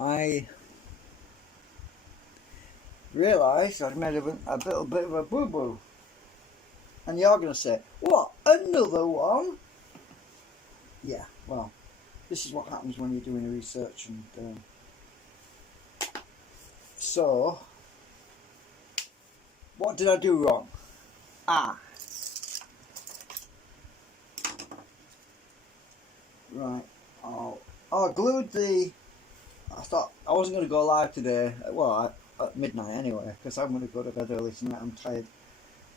I realised I'd made a little bit of a boo-boo. And you're going to say, what, another one? Yeah, well, this is what happens when you're doing research. And so, what did I do wrong? Right, I glued the... I thought I wasn't going to go live today, well, at midnight anyway, because I'm going to go to bed early tonight. I'm tired.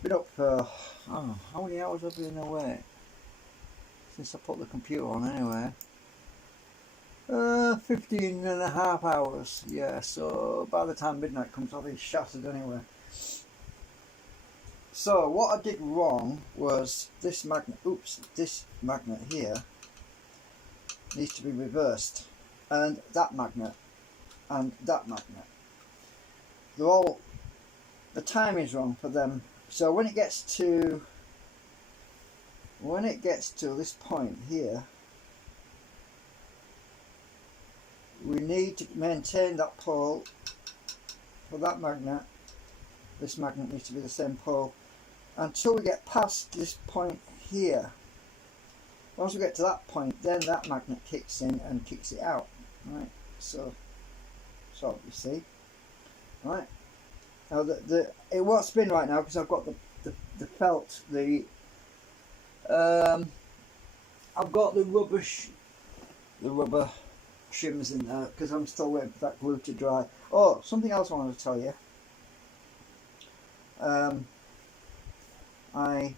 Been up for, I don't know, how many hours I've been awake since I put the computer on anyway. 15 and a half hours, yeah, so by the time midnight comes I'll be shattered anyway. So what I did wrong was this magnet, this magnet here needs to be reversed, and that magnet, and that magnet. They're all, the timing's wrong for them. So when it gets to this point here, we need to maintain that pole for that magnet. This magnet needs to be the same pole until we get past this point here. Once we get to that point, then that magnet kicks in and kicks it out. Right, so you see, right. Now it won't spin right now because I've got the felt, I've got the rubber shims in there because I'm still waiting for that glue to dry. Oh, something else I wanted to tell you. I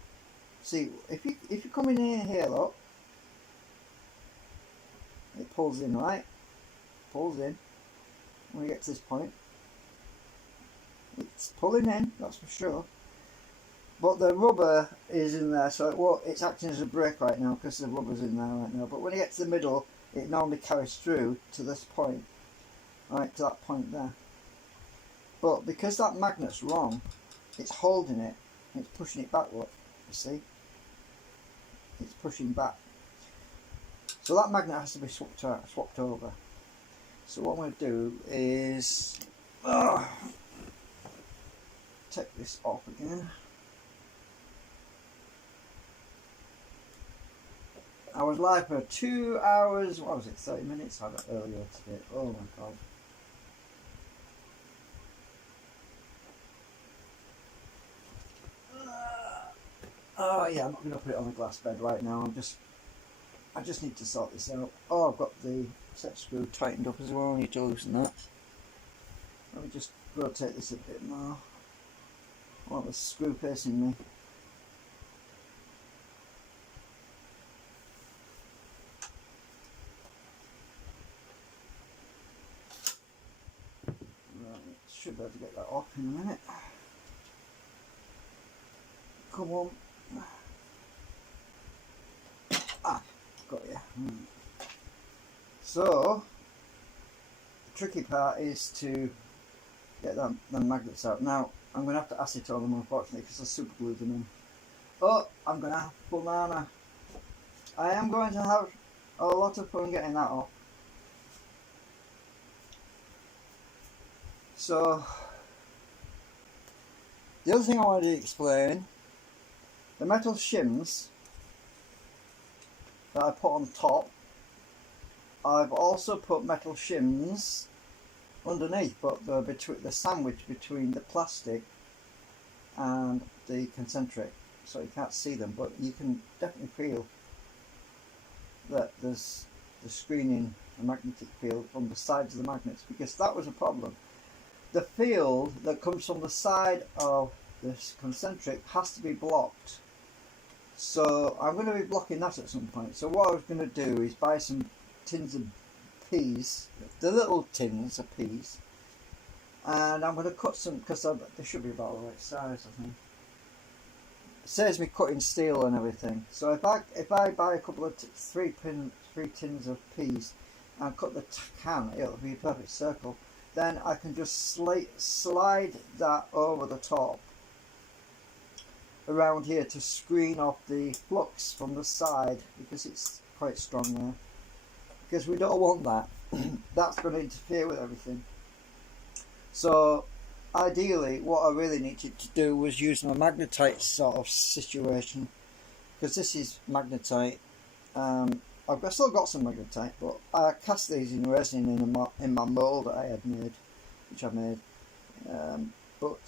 see if you come in here, look, it pulls in, right? Pulls in when we get to this point. It's pulling in, that's for sure. But the rubber is in there, so it's acting as a brake right now because the rubber's in there right now. But when you get to the middle, it normally carries through to this point, right, to that point there. But because that magnet's wrong, it's holding it, and it's pushing it back. Look, you see, it's pushing back. So that magnet has to be swapped over. So what I'm going to do is take this off again. I was live for 2 hours, what was it, 30 minutes? I had it earlier today. Oh my god. Oh yeah, I'm not going to put it on the glass bed right now. I just need to sort this out. Oh, I've got the set screw tightened up as well. I need to loosen that. Let me just rotate this a bit more. I want the screw facing me. Right, should be able to get that off in a minute. Come on. Got you. So, the tricky part is to get the magnets out. Now, I'm going to have to acetone them, unfortunately, because I super glued them in. Oh, I'm going to have banana. I am going to have a lot of fun getting that off. So, the other thing I wanted to explain, the metal shims that I put on top, I've also put metal shims underneath, but the sandwich between the plastic and the concentric, so you can't see them, but you can definitely feel that there's the screening, the magnetic field from the sides of the magnets, because that was a problem. The field that comes from the side of this concentric has to be blocked. So I'm going to be blocking that at some point. So what I was going to do is buy some tins of peas, the little tins of peas, and I'm going to cut some, because they should be about the right size, I think. It saves me cutting steel and everything. So if I buy a couple of three tins of peas and cut the can, it'll be a perfect circle. Then I can just slide that over the top around here to screen off the flux from the side, because it's quite strong there, because we don't want that that's going to interfere with everything. So ideally what I really needed to do was use my magnetite sort of situation, because this is magnetite. I've still got some magnetite, but I cast these in resin in my mould that I had made, which I made. But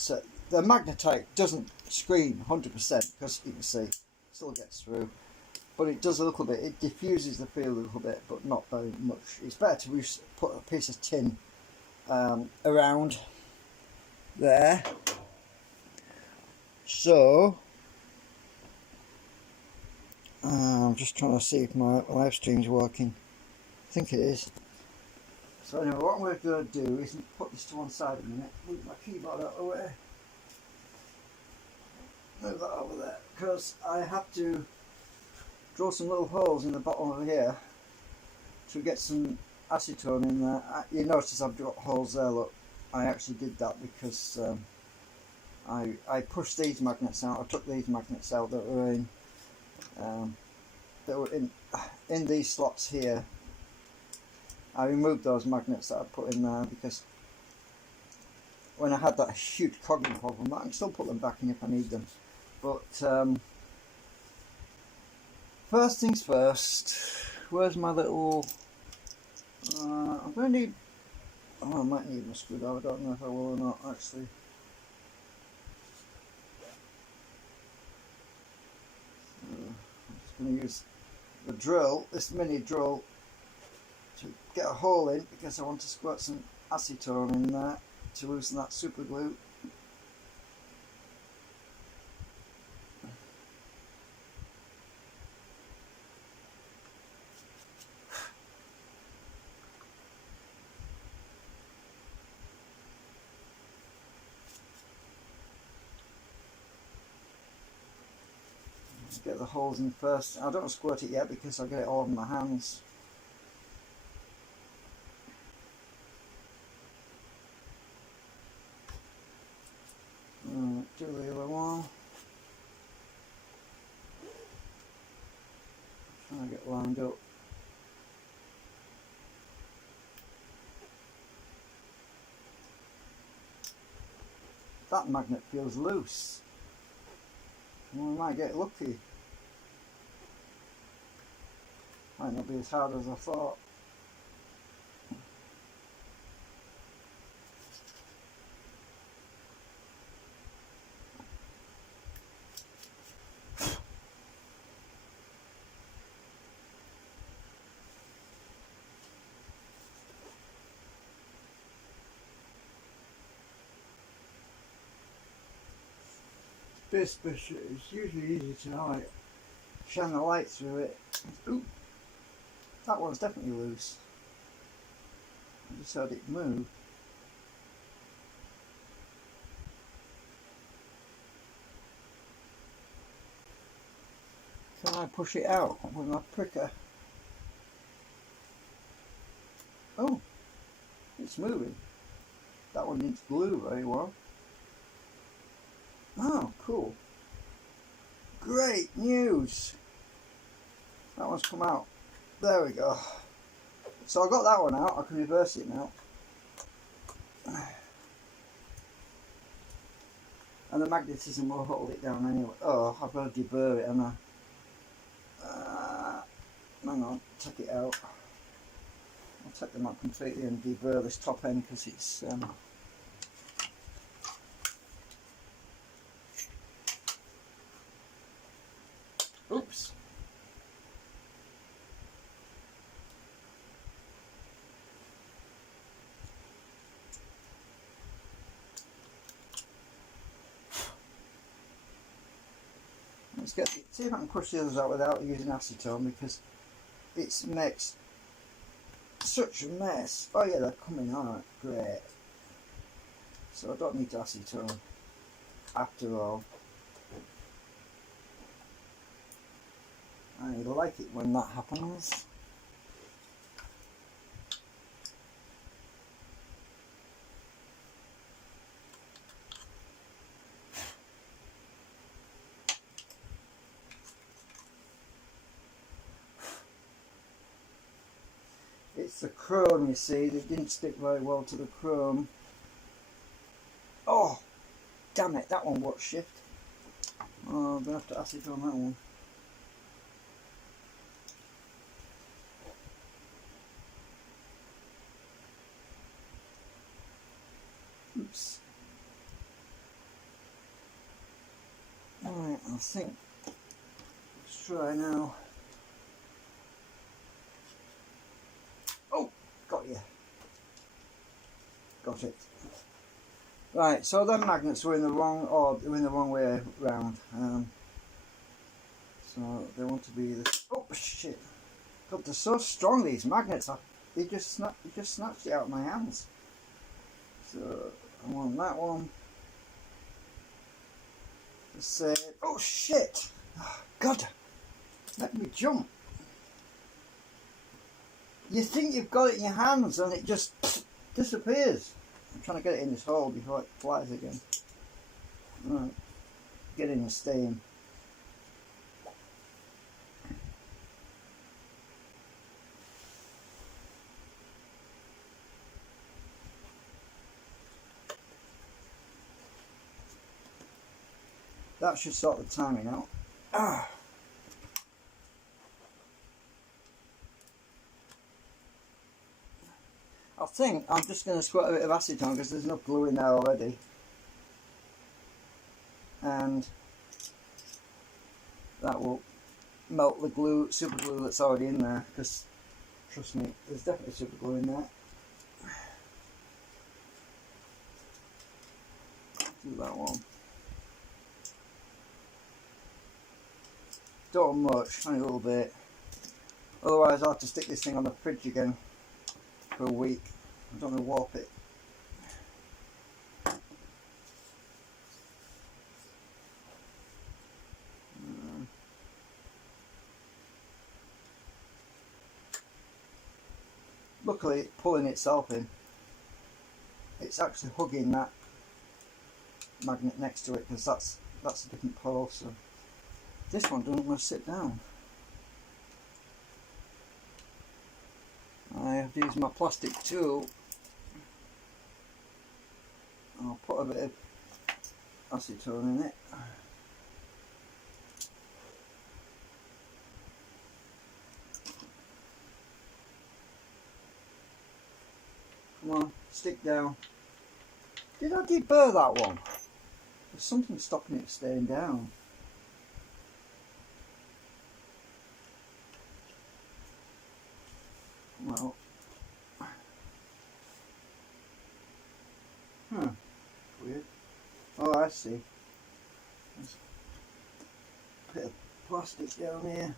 the magnetite doesn't scream 100%, because you can see it still gets through, but it does a little bit. It diffuses the feel a little bit, but not very much. It's better to put a piece of tin around there. So I'm just trying to see if my live stream's working. I think it is. So anyway, what I'm going to do is put this to one side a minute, move my keyboard out of the way, move that over there, because I have to draw some little holes in the bottom of here to get some acetone in there. You notice I've got holes there, look. I actually did that because I pushed these magnets out. I took these magnets out that were in these slots here. I removed those magnets that I put in there because when I had that huge cogging problem, I can still put them back in if I need them. But first things first, where's my little... I'm going to need... Oh, I might need my screwdriver. I don't know if I will or not, actually. I'm just going to use the drill, this mini drill, to get a hole in, because I want to squirt some acetone in there to loosen that super glue. Get the holes in first. I don't squirt it yet because I'll get it all over my hands. Do the other one. Trying to get lined up. That magnet feels loose. Well, we might get lucky. Might not be as hard as I thought. It's usually easy to like shine the light through it. Ooh, that one's definitely loose. I just heard it move. Can I push it out with my pricker? Oh, it's moving. That one didn't glue very well. Oh, cool. Great news. That one's come out. There we go. So I got that one out. I can reverse it now. And the magnetism will hold it down anyway. Oh, I've got to deburr it, haven't I? Hang on, take it out. I'll take them out completely and deburr this top end because it's... Oops. Let's see if I can push the others out without using acetone, because it makes such a mess. Oh yeah, they're coming out. Great. So I don't need acetone after all. I like it when that happens. It's the chrome, you see. It didn't stick very well to the chrome. Oh, damn it, that one won't shift. Oh, I'm going to have to acid on that one. Oops. Alright, I think. Let's try now. Oh, got you. Got it. Right, so them magnets were in the wrong, or they were in the wrong way round. So they want to be the. Oh shit! God, they're so strong. These magnets. They just snatched it out of my hands. So I want that one. Say, oh shit! Oh, God, let me jump. You think you've got it in your hands and it just disappears. I'm trying to get it in this hole before it flies again. Right. Get in and stay in. That should sort the timing out. Ah. I think I'm just going to squirt a bit of acetone because there's enough glue in there already. And that will melt the glue, super glue that's already in there, because trust me, there's definitely super glue in there. Do that one. Don't much, only a little bit. Otherwise I'll have to stick this thing on the fridge again for a week. I don't want to warp it. Luckily it's pulling itself in. It's actually hugging that magnet next to it because that's a different pole. So this one doesn't want to sit down. I have to use my plastic tool. I'll put a bit of acetone in it. Come on, stick down. Did I deburr that one? There's something stopping it staying down. Well, weird. Oh, I see. There's a bit of plastic down here.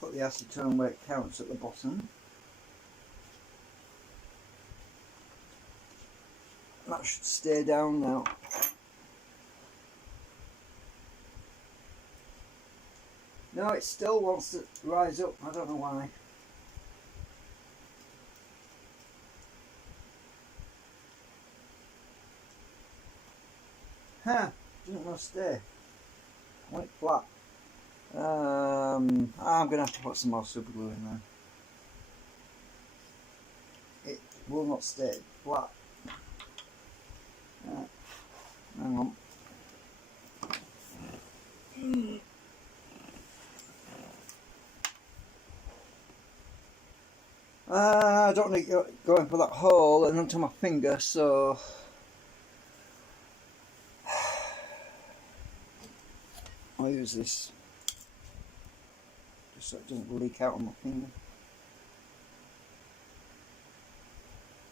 Put the acetone where it counts at the bottom. That should stay down now. No, it still wants to rise up. I don't know why. Huh, doesn't want to stay. I want it flat. I'm going to have to put some more super glue in there. It will not stay flat. Hang on. I don't need to go in for that hole and onto my finger, so I'll use this just so it doesn't leak out on my finger.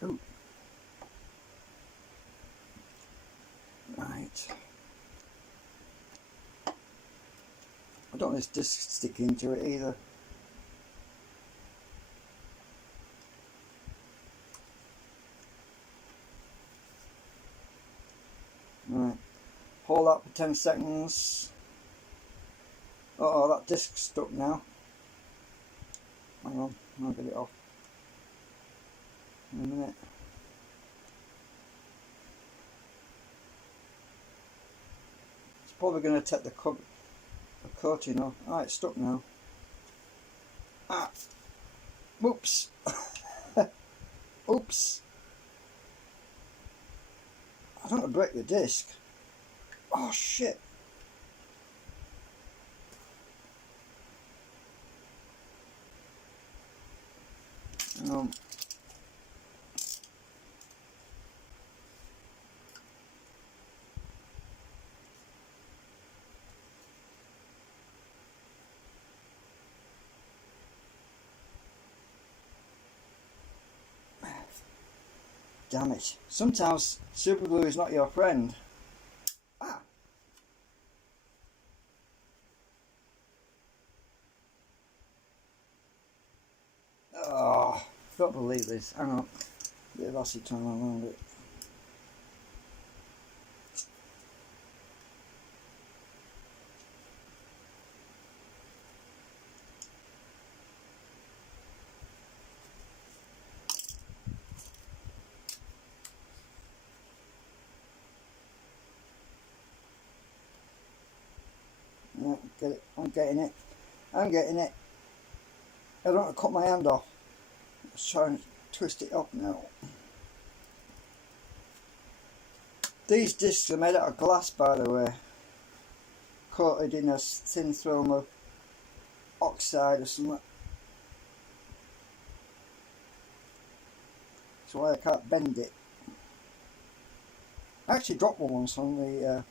Ooh. Right. I don't want this disc sticking into it either. Right. Hold that for 10 seconds. Uh oh, that disc's stuck now. Hang on. I'll get it off in a minute. It's probably going to take the coating off. Ah, it's stuck now. Ah, whoops. Oops. I don't want to break the disc. Oh shit. Damn it. Sometimes super glue is not your friend. Ah. Oh, can't believe this. Hang on. A bit of acetone around it. Yeah, get it. I'm getting it. I'm getting it. I don't want to cut my hand off. Let's try and twist it up now. These discs are made out of glass, by the way. Coated in a thin film of oxide or something. That's why I can't bend it. I actually dropped one once on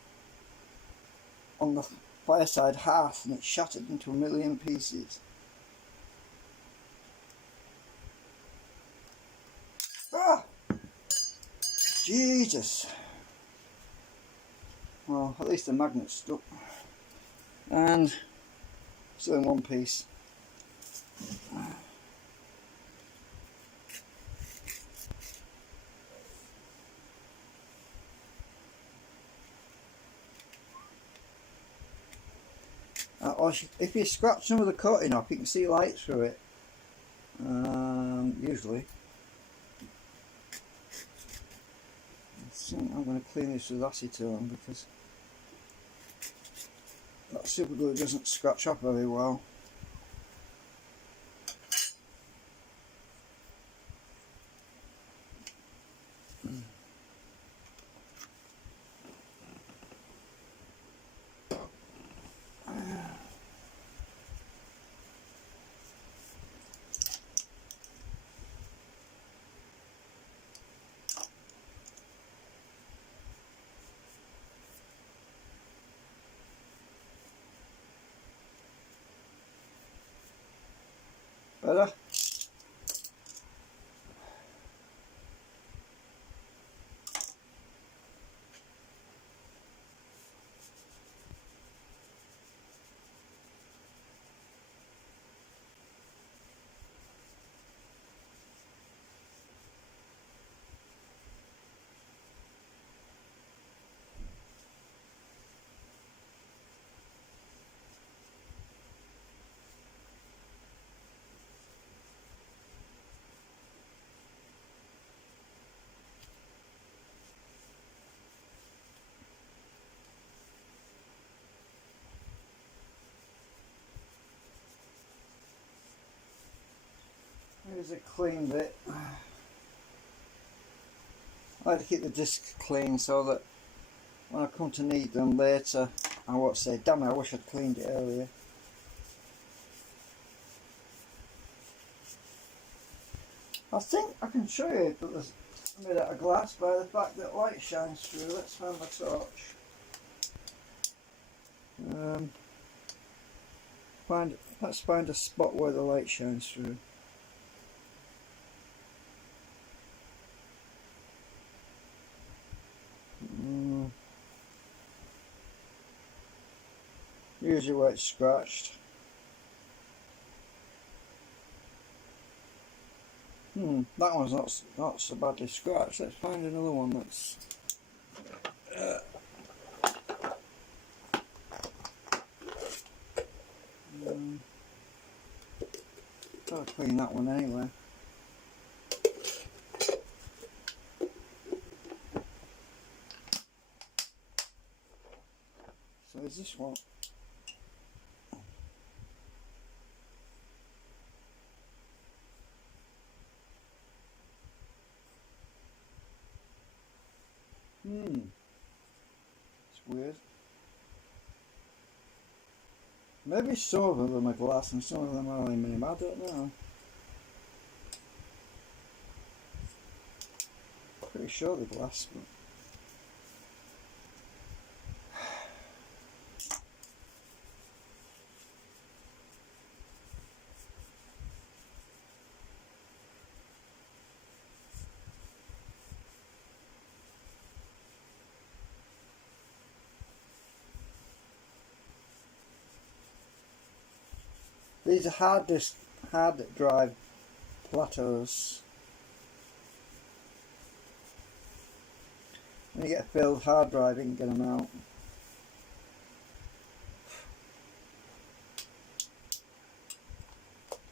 the fireside hearth and it shattered into a million pieces. Ah! Jesus! Well, at least the magnet's stuck. And still in one piece. Or if you scratch some of the coating off, you can see light through it. Usually. I'm going to clean this with acetone because that super glue doesn't scratch off very well. Better? Here's a clean bit. I like to keep the discs clean so that when I come to need them later I won't say, damn it, I wish I'd cleaned it earlier. I think I can show you that it's made out of glass by the fact that light shines through. Let's find my torch. Let's find a spot where the light shines through. Usually where it's scratched. That one's not so badly scratched. Let's find another one that's Gotta clean that one anyway. So is this one? It's weird. Maybe some of them are glass and some of them are aluminium. I don't know. Pretty sure they're glass, but these are hard drive plateaus. When you get a filled hard drive, you can get them out.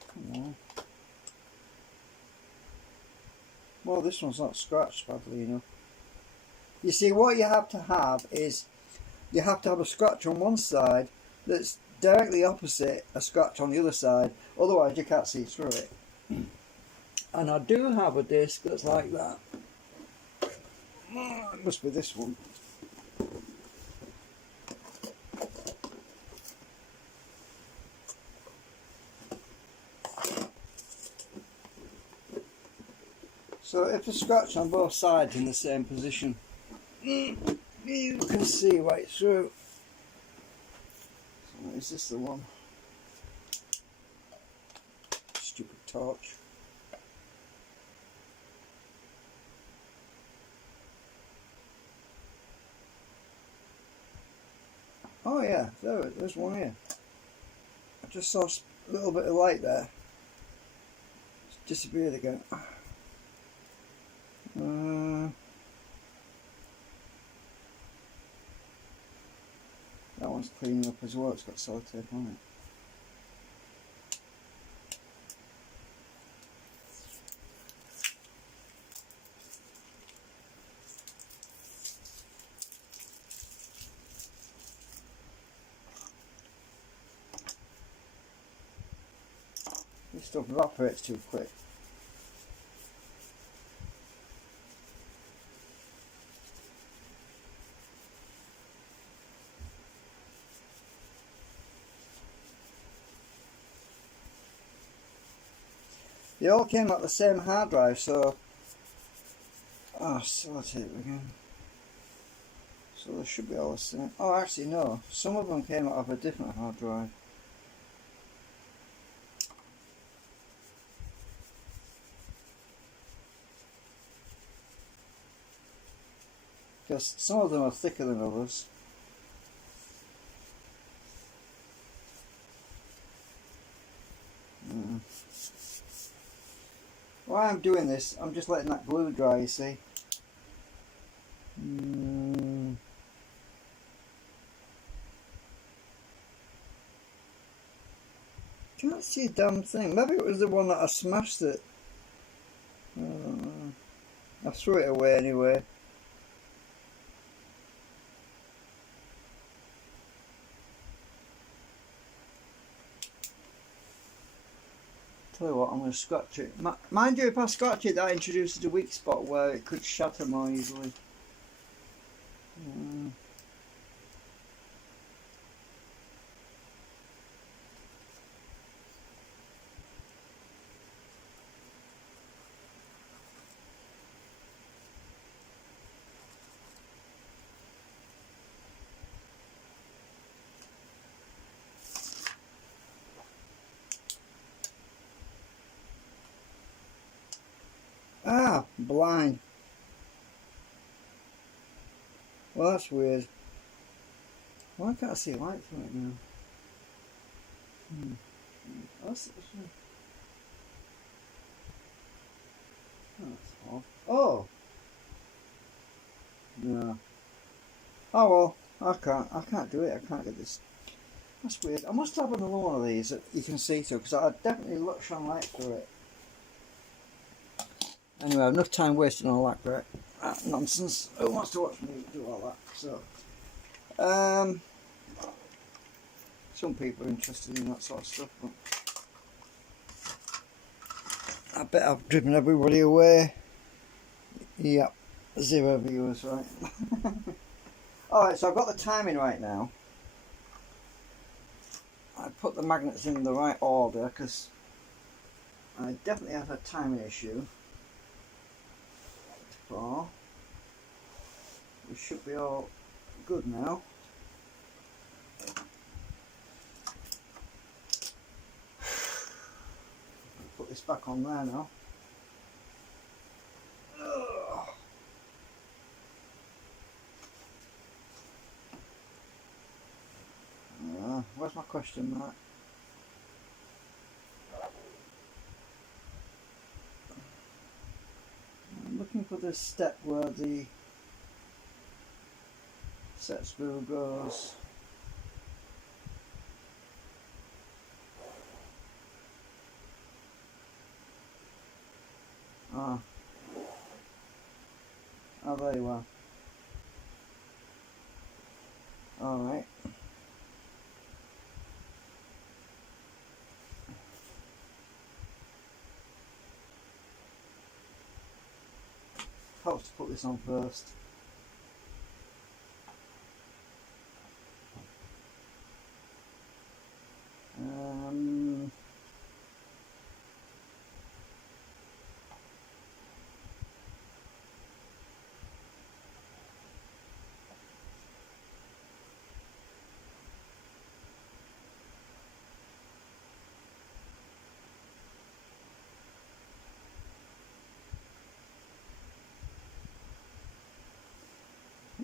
Come on. Well, this one's not scratched badly enough. You see, what you have to have is you have to have a scratch on one side that's directly opposite a scratch on the other side, otherwise you can't see through it. And I do have a disc that's like that. It must be this one. So if the scratch on both sides in the same position, you can see right through. So is this the one? Stupid torch. Oh yeah, there's one here. I just saw a little bit of light there. It's disappeared again. That one's cleaning up as well, it's got sellotape on it. This stuff evaporates too quick. They all came out the same hard drive, so sellotape again. So they should be all the same. Oh, actually no, some of them came out of a different hard drive. Because some of them are thicker than others. While I'm doing this, I'm just letting that glue dry, you see. Can't see a damn thing. Maybe it was the one that I smashed it. I threw it away anyway. Tell you what, I'm going to scratch it. Mind you, if I scratch it, that introduces a weak spot where it could shatter more easily. Ah, blind. Well, that's weird. Why can't I see light from it now? That's off. Oh! No. Oh well, I can't do it. I can't get this. That's weird. I must have another one of these that you can see through, because I definitely shone light through it. Anyway, enough time wasting on all that nonsense. Who wants to watch me do all that? So, some people are interested in that sort of stuff, but I bet I've driven everybody away. Yep, 0 viewers, right? Alright, so I've got the timing right now. I put the magnets in the right order because I definitely have a timing issue. So we should be all good now. Put this back on there now. Where's my question mark? I'm looking for the step where the set screw goes. Ah, oh, there you are. Alright. Helps to put this on first.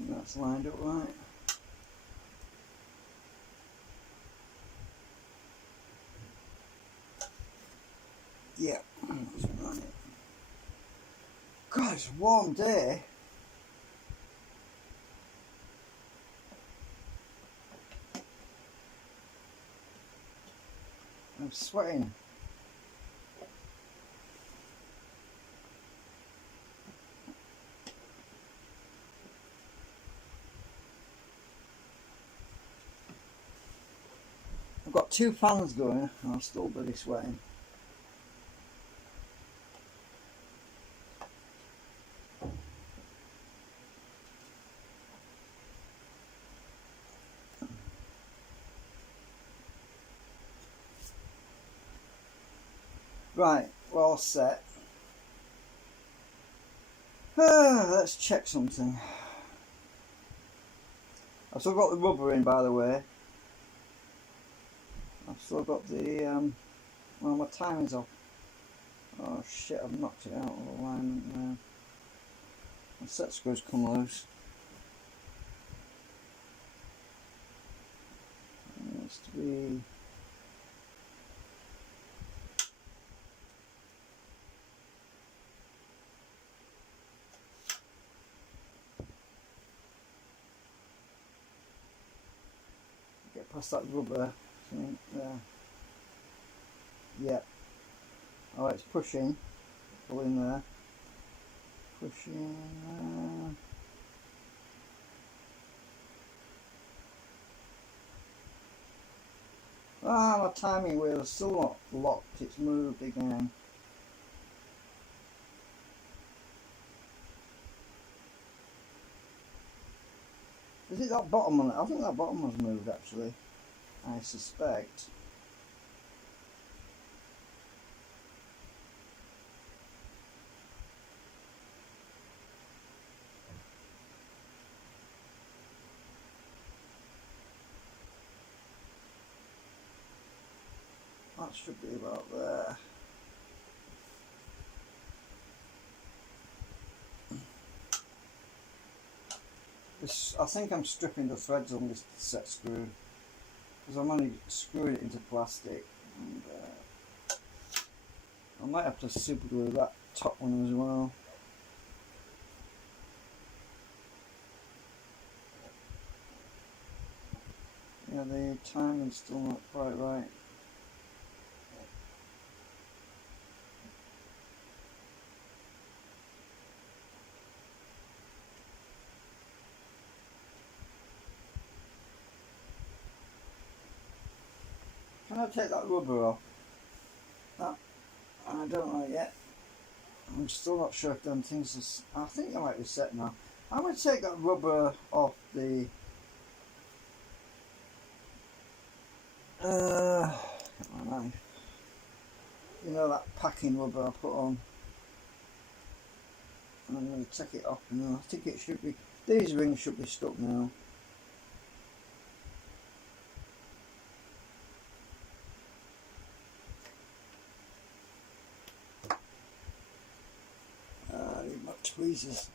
That's lined up right. Yeah, that's right. God, it's a warm day. I'm sweating. I've got 2 fans going and I'm still bloody sweating. Right, we're all set. Let's check something. I've still got the rubber in, by the way. I've still got the, well, my timing's off. Oh shit, I've knocked it out of alignment now. My set screws come loose. It needs to be... Get past that rubber thing there. Yep. Oh, it's pushing. Pull in there. Pushing there. Ah, my timing wheel is still not locked. It's moved again. Is it that bottom one? I think that bottom was moved actually. I suspect. That should be about there. I think I'm stripping the threads on this set screw because I'm only screwing it into plastic, and I might have to super glue that top one as well. Yeah, Yeah, the timing's still not quite right. Can I take that rubber off? That, I don't know yet. I'm still not sure if them things are... I think they might be set now. I'm going to take that rubber off the... get my knife. You know, that packing rubber I put on. And I'm going to take it off now. I think it should be... These rings should be stuck now. Need my tweezers.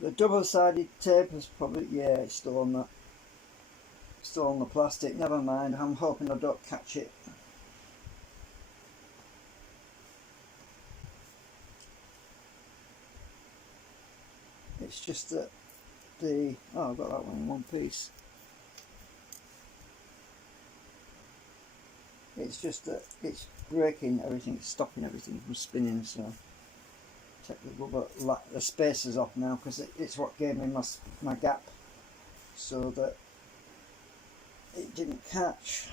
The double-sided tape is probably, yeah, it's still on that. Still on the plastic, never mind, I'm hoping I don't catch it. It's just that the, oh, I've got that one in one piece. It's just that it's breaking everything, it's stopping everything from spinning, so take the rubber, the spacers off now, because it's what gave me my gap, so that it didn't catch.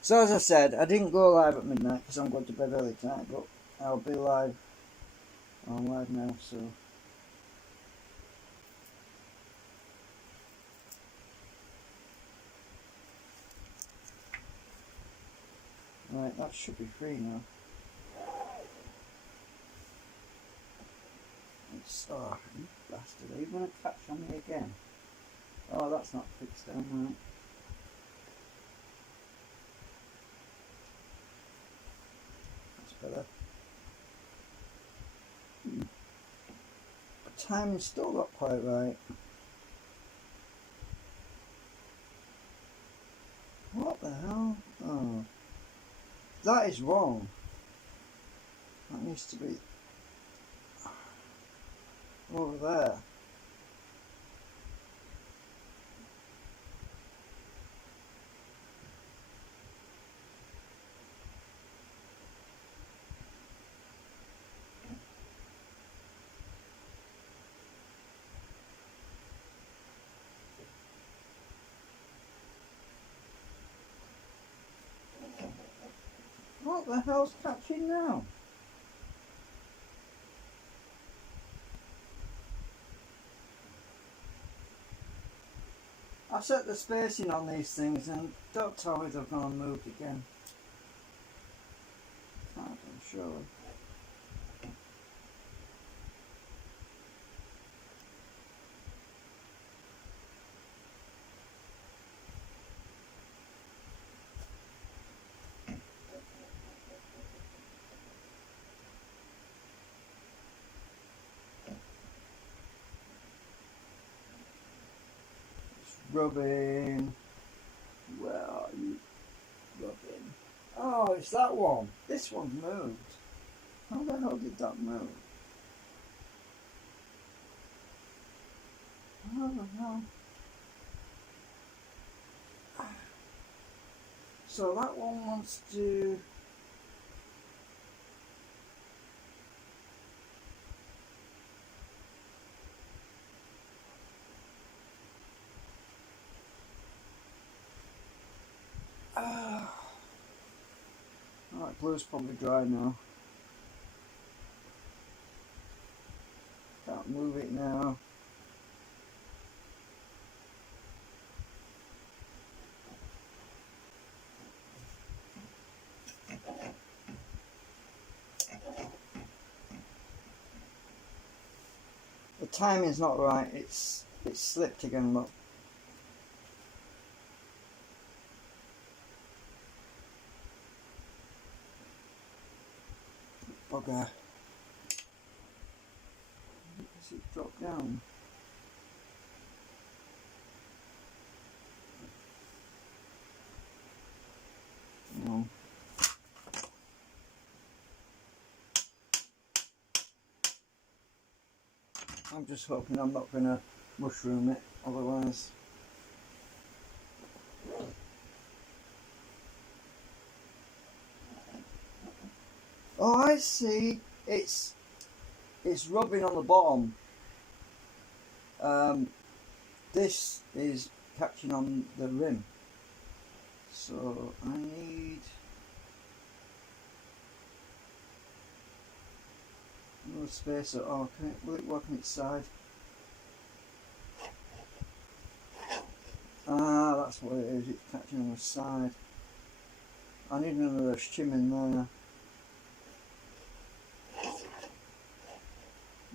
So as I said, I didn't go live at midnight because I'm going to bed early tonight, but I'll be live. I'm live now, so right, that should be free now. It's, oh, you bastard, are you going to catch on me again? Oh, that's not fixed down right. That's better. The timing's still not quite right. What the hell? Oh, that is wrong. That needs to be over there. What the hell's catching now? I set the spacing on these things and don't tell me they're going to move again. Can't, I'm sure. Rubbing. Where are you? Rubbing. Oh, it's that one. This one moved. How the hell did that move? How the hell? So that one wants to... Alright, blue's probably dry now. Can't move it now. The the timing's not right. It's slipped again, look. Bugger. Does it drop down? No. I'm just hoping I'm not going to mushroom it otherwise. Oh, I see. It's rubbing on the bottom. This is catching on the rim. So I need another spacer. Oh, will it work on its side? Ah, that's what it is. It's catching on the side. I need another shim in there.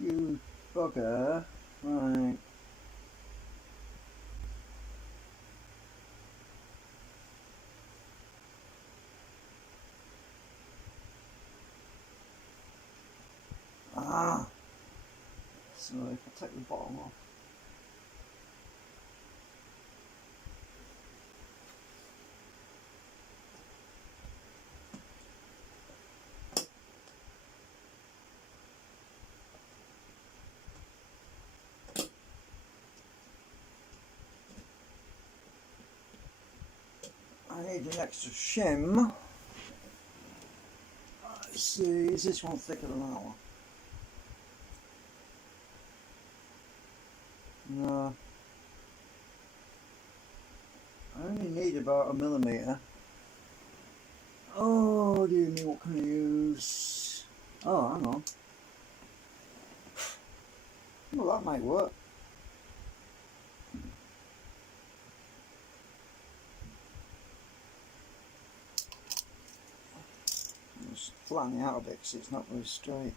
You bugger. Right. Ah. So if I take the bottom off. I need an extra shim. Let's see, is this one thicker than that one? No. I only need about 1 millimetre. Oh dear me, what can I use? Oh, hang on. Well, that might work. Just flatten it out a bit because it's not very straight.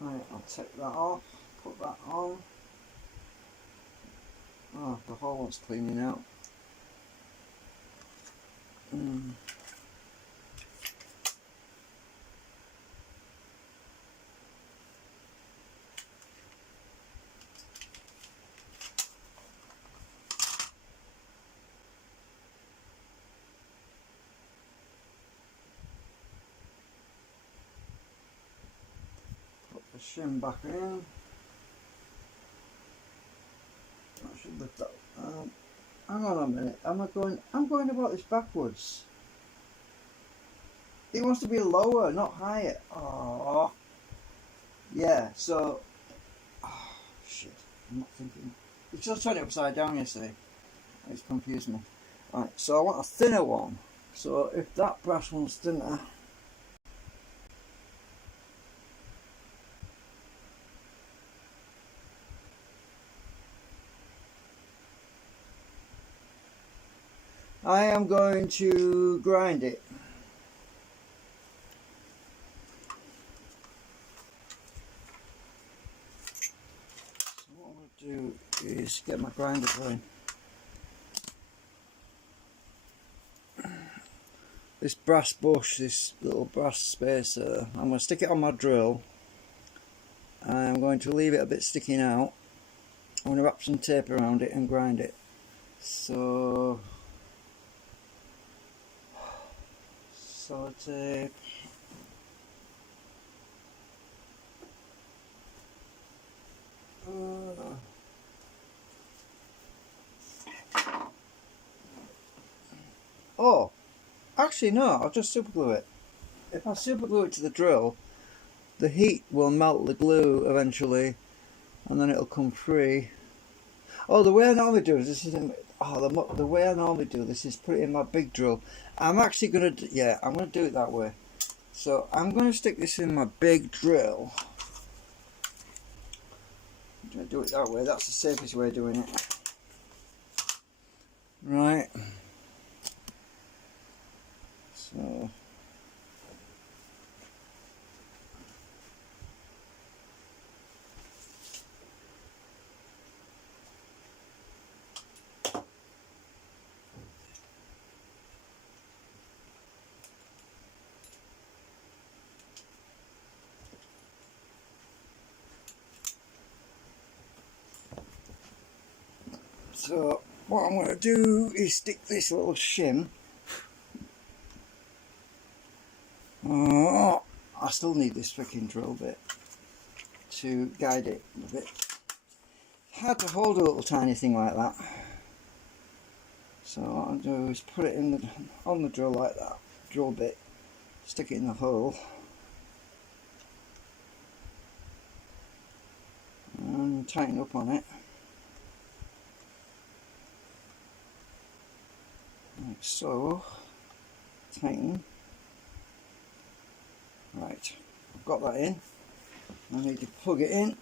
Right, I'll take that off, put that on. Oh, the whole one's cleaning out. Put the shim back in. I should lift that. Hang on a minute. I'm going about this backwards. It wants to be lower, not higher. Oh, yeah. So, oh, shit. I'm not thinking. It's just turned it upside down. You see, it's confused me. Right. So I want a thinner one. So if that brass one's thinner. I am going to grind it. So what I'm going to do is get my grinder going. This brass bush, this little brass spacer, I'm going to stick it on my drill. I'm going to leave it a bit sticking out. I'm going to wrap some tape around it and grind it. So sellotape. Oh, actually no, I'll just super glue it. If I super glue it to the drill, the heat will melt the glue eventually, and then it'll come free. Oh, the way I normally do this is the way I normally do this is put it in my big drill. I'm actually gonna I'm gonna do it that way. So I'm gonna stick this in my big drill. do it that way. That's the safest way of doing it. Right. So. So what I'm going to do is stick this little shim. Oh, I still need this freaking drill bit to guide it a bit. Hard to hold a little tiny thing like that. So what I'll do is put it in on the drill like that, drill bit, stick it in the hole, and tighten up on it. Like so. Tighten. Right, I've got that in. I need to plug it in.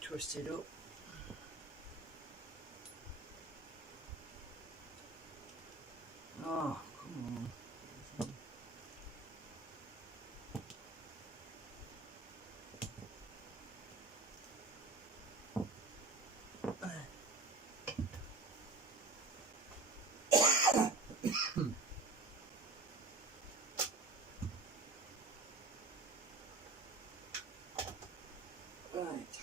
Twist it up. Oh, come on. Right.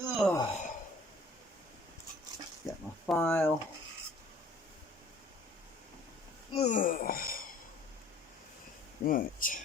Oh. Get my file. Ugh. Right.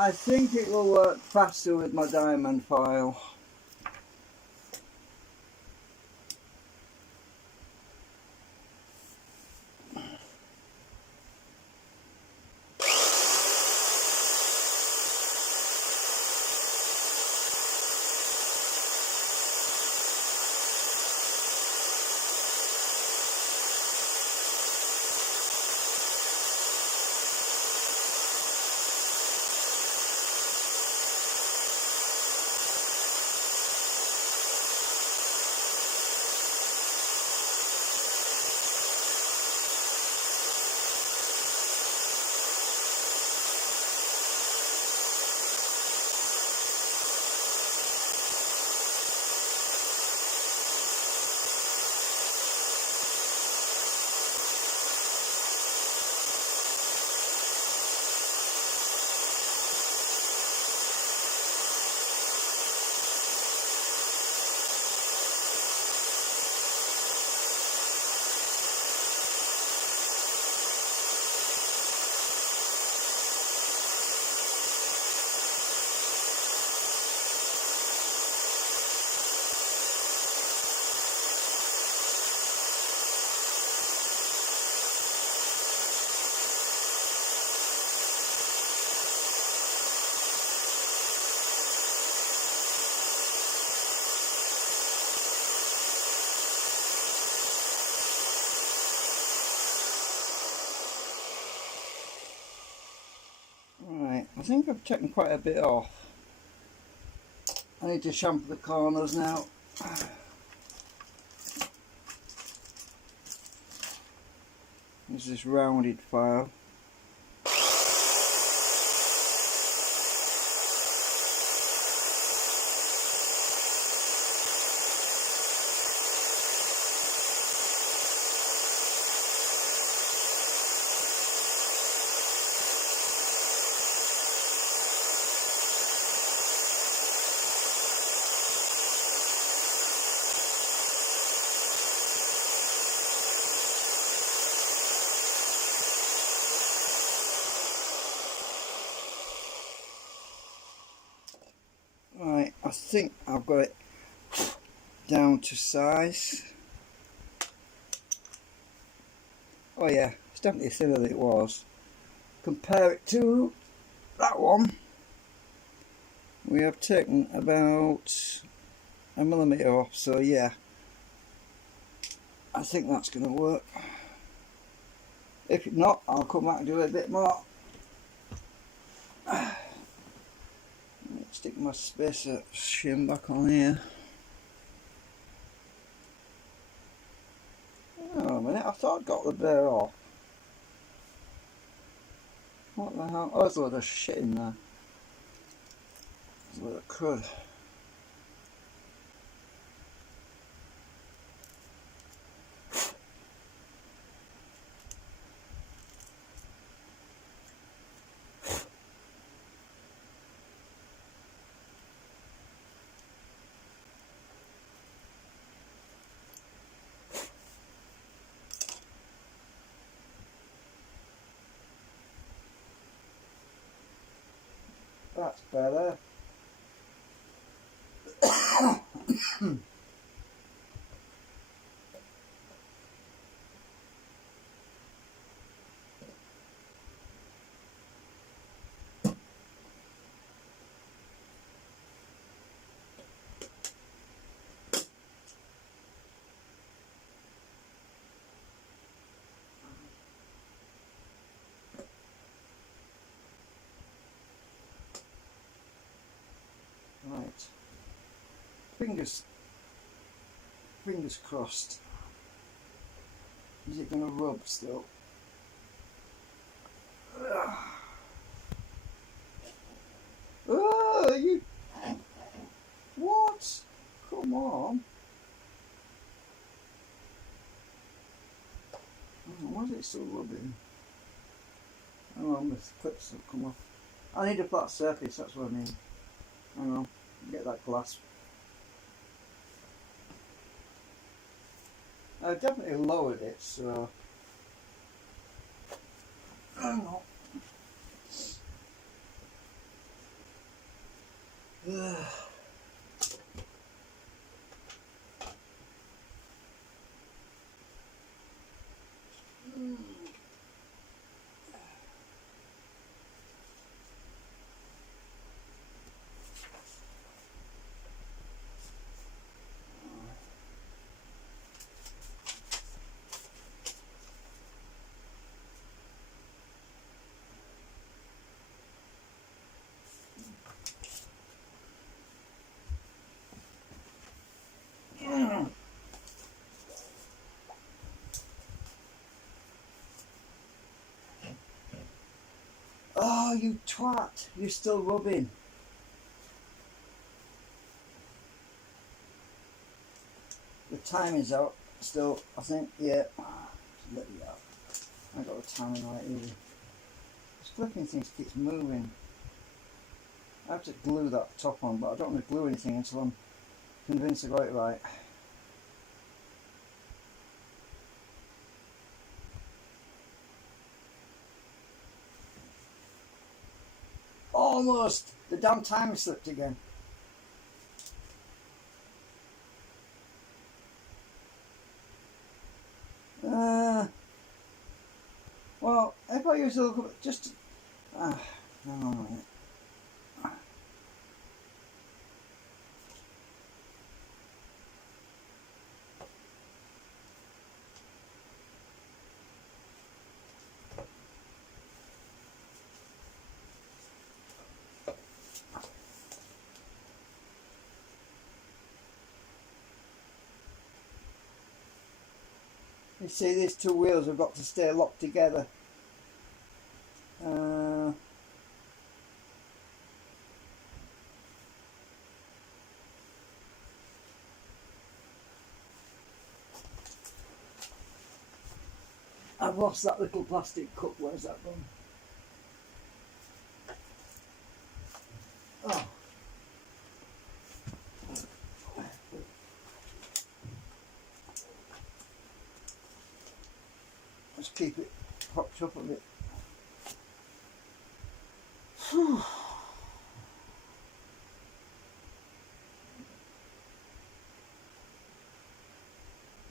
I think it will work faster with my diamond file. Right, I think I've taken quite a bit off. I need to shampoo the corners now. This is rounded file. I think I've got it down to size. Oh yeah, it's definitely thinner than it was. Compare it to that one. We have taken about a millimetre off, so yeah, I think that's going to work. If not, I'll come back and do a bit more. Stick my spacer shim back on here. Oh, a minute, I thought I'd got the bear off. What the hell? Oh, there's a load of shit in there. There's a load of crud. That's better. Right. Fingers crossed. Is it going to rub still? Oh, you... What? Come on. Why is it still rubbing? Hang on, the clips will come off. I need a flat surface, that's what I mean. Hang on, get that glass. I've definitely lowered it, so... Hang on. Oh, you twat! You're still rubbing. The timing's out still, I think. Yeah. Let me out. I got the timing right here. This flipping thing keeps moving. I have to glue that top on, but I don't want to glue anything until I'm convinced I got it right. Almost! The damn time slipped again. Well, if I use a little bit, just... no. You see, these two wheels have got to stay locked together. I've lost that little plastic cup. Where's that gone? Oh. Let's keep it propped up a bit.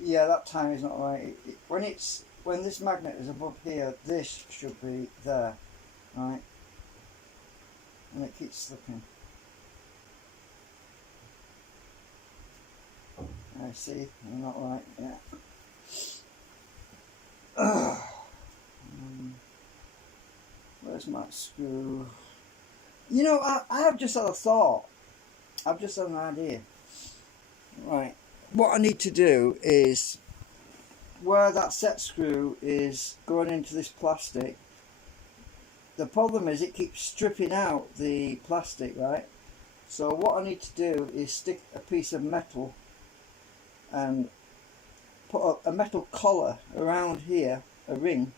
Yeah, that time is not right. When this magnet is above here, this should be there, right? And it keeps slipping. I see, I'm not right, yeah. Where's my screw? You know, I have just had a thought. I've just had an idea. Right, what I need to do is, where that set screw is going into this plastic, the problem is it keeps stripping out the plastic, right? So what I need to do is stick a piece of metal and put a metal collar around here, a ring.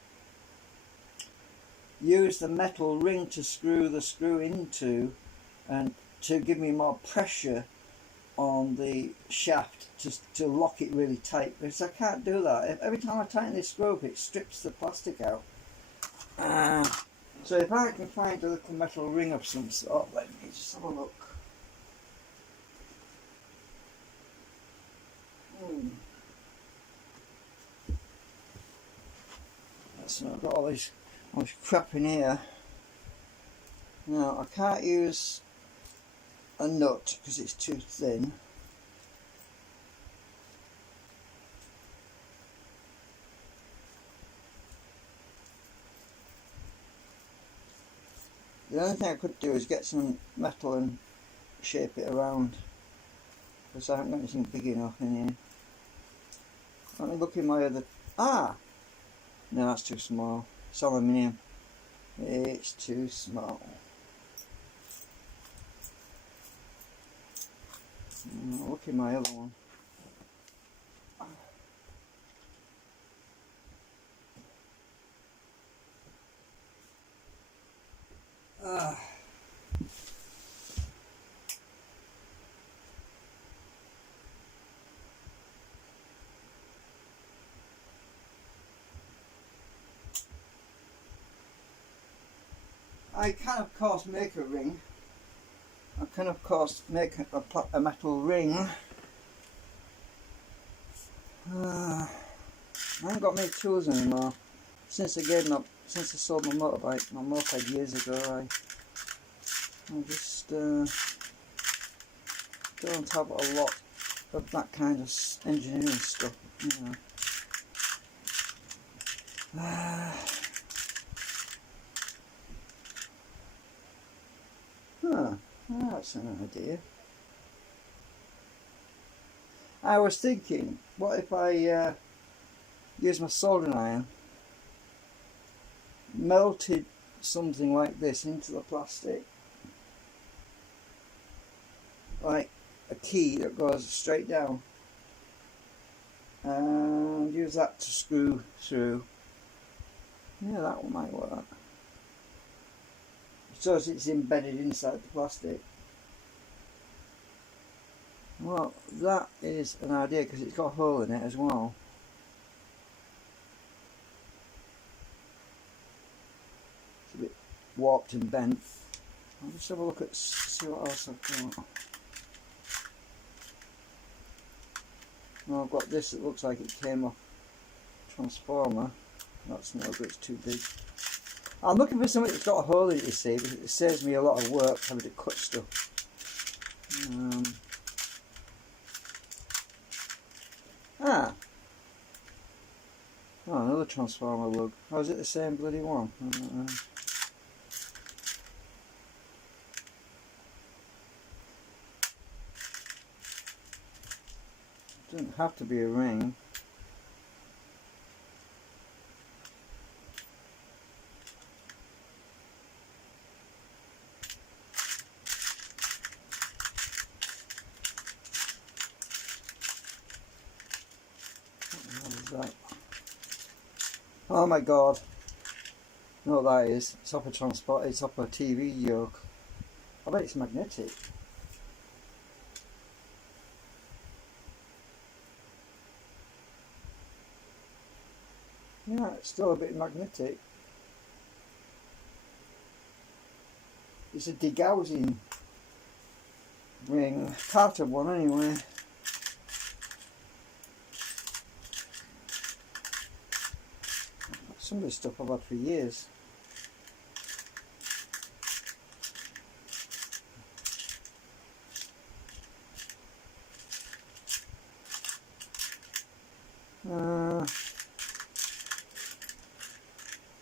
Use the metal ring to screw the screw into, and to give me more pressure on the shaft to lock it really tight, because I can't do that. Every time I tighten this screw up, it strips the plastic out. So if I can find a little metal ring of some sort, let me just have a look. So I've got all this crap in here. Now I can't use a nut because it's too thin. The only thing I could do is get some metal and shape it around, because I haven't got anything big enough in here. Let me look in my other... No, that's too small. It's aluminium. It's too small. Look in my other one. I can of course make a ring. I can of course make a metal ring. I haven't got many tools anymore. Since I sold my motorbike, my moped years ago, I just don't have a lot of that kind of engineering stuff, you know. That's an idea. I was thinking, what if I use my soldering iron, melted something like this into the plastic, like a key that goes straight down, and use that to screw through. Yeah, that one might work. So it's embedded inside the plastic. Well, that is an idea, because it's got a hole in it as well. It's a bit warped and bent. I'll just have a look at, see what else I've got. Well, I've got this that looks like it came off transformer. That's no good, it's too big. I'm looking for something that's got a hole in it, you see, because it saves me a lot of work having to cut stuff. Oh, another transformer lug. Oh, is it the same bloody one? It doesn't have to be a ring. That. Oh my god. You know what that is? It's off a transport, it's off a TV yoke. I bet it's magnetic. Yeah, it's still a bit magnetic. It's a degaussing ring. Part of one anyway. some of this stuff I've had for years.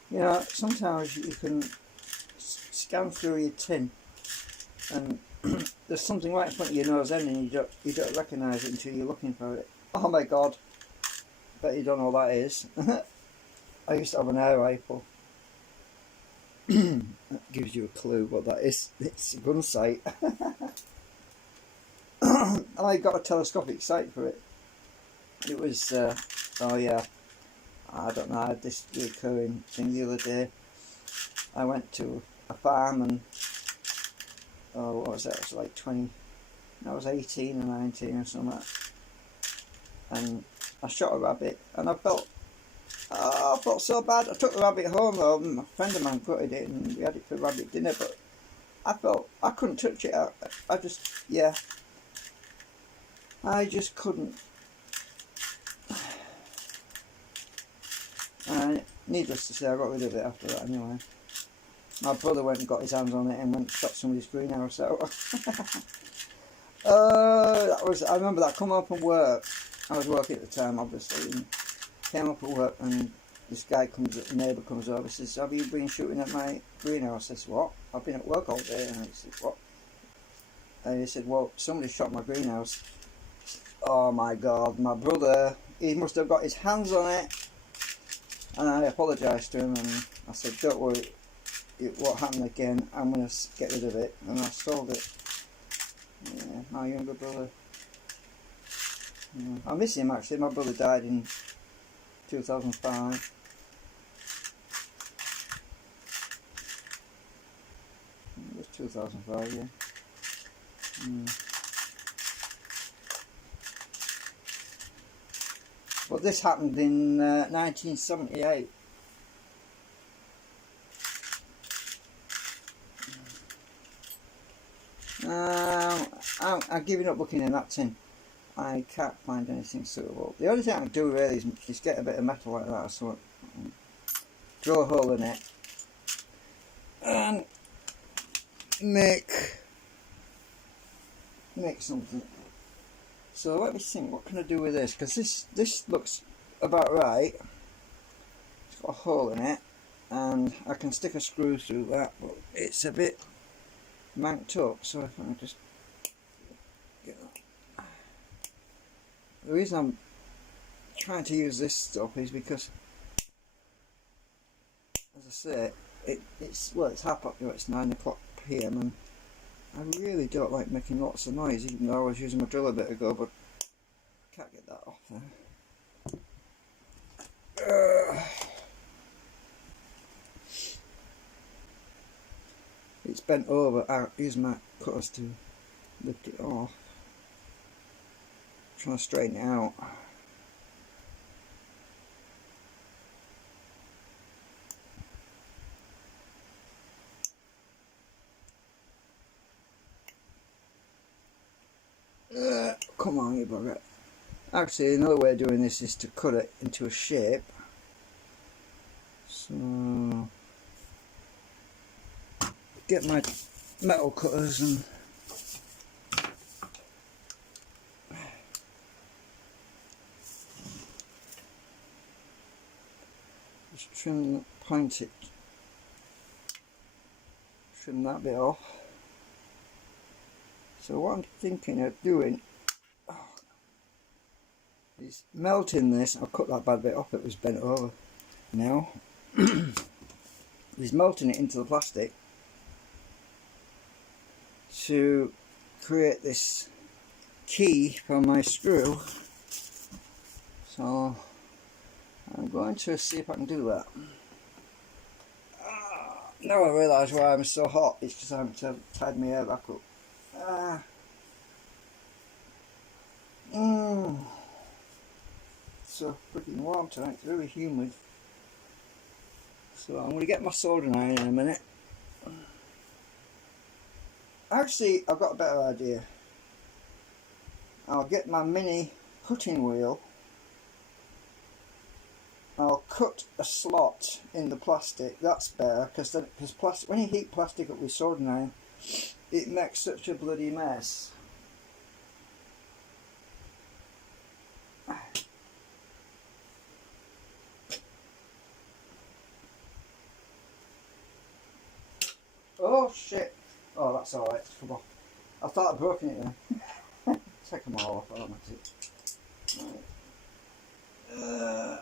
You know, sometimes you can scan through your tin and there's something right in front of your nose then and you don't recognise it until you're looking for it. Oh my god, bet you don't know what that is. I used to have an air rifle. That gives you a clue what that is. It's a gun sight. And I got a telescopic sight for it. It was, oh yeah, I don't know, I had this recurring thing the other day. I went to a farm and, oh, what was that? It was like 20, I was 18 or 19 or something. And I shot a rabbit and I felt so bad. I took the rabbit home though, and a friend of mine gutted it and we had it for rabbit dinner, but I felt I couldn't touch it. I just, yeah, I just couldn't. And needless to say, I got rid of it after that anyway. My brother went and got his hands on it and went and shot somebody's greenhouse out. I remember that, come up from work. I was working at the time, obviously, and came up at work and this guy neighbour comes over and says, have you been shooting at my greenhouse? I said, what? I've been at work all day. And he said, what? And he said, well, somebody shot my greenhouse. Oh my god, my brother, he must have got his hands on it. And I apologised to him and I said, don't worry, it won't happen again, I'm going to get rid of it. And I sold it. Yeah, my younger brother. Yeah. I miss him actually, my brother died in 2005. It was 2005, yeah. But this happened in 1978. I'm giving up looking in that tin. I can't find anything suitable. The only thing I can do really is get a bit of metal like that, so drill a hole in it and make something. So let me think, what can I do with this? Because this looks about right. It's got a hole in it and I can stick a screw through that, but it's a bit manked up, so if I can just get that. The reason I'm trying to use this stuff is because, as I say, it's half past, it's 9 o'clock PM and I really don't like making lots of noise, even though I was using my drill a bit ago, but I can't get that off there. It's bent over. I use my cutters to lift it off. I'm trying to straighten it out. Come on, you bugger. Actually, another way of doing this is to cut it into a shape. So, get my metal cutters and just trim that bit off. So what I'm thinking of doing is melting this. I'll cut that bad bit off, it was bent over now. Is melting it into the plastic to create this key for my screw. So I'm going to see if I can do that. Now I realise why I'm so hot, it's because I haven't tied my hair back up. So freaking warm tonight, it's really humid. So I'm going to get my soldering iron in a minute. Actually, I've got a better idea. I'll get my mini cutting wheel I'll cut a slot in the plastic. That's better because plastic, when you heat plastic up with soldering iron, it makes such a bloody mess. Oh shit! Oh, that's alright. Come on. I thought I'd broken it then. Take them all off. I don't know.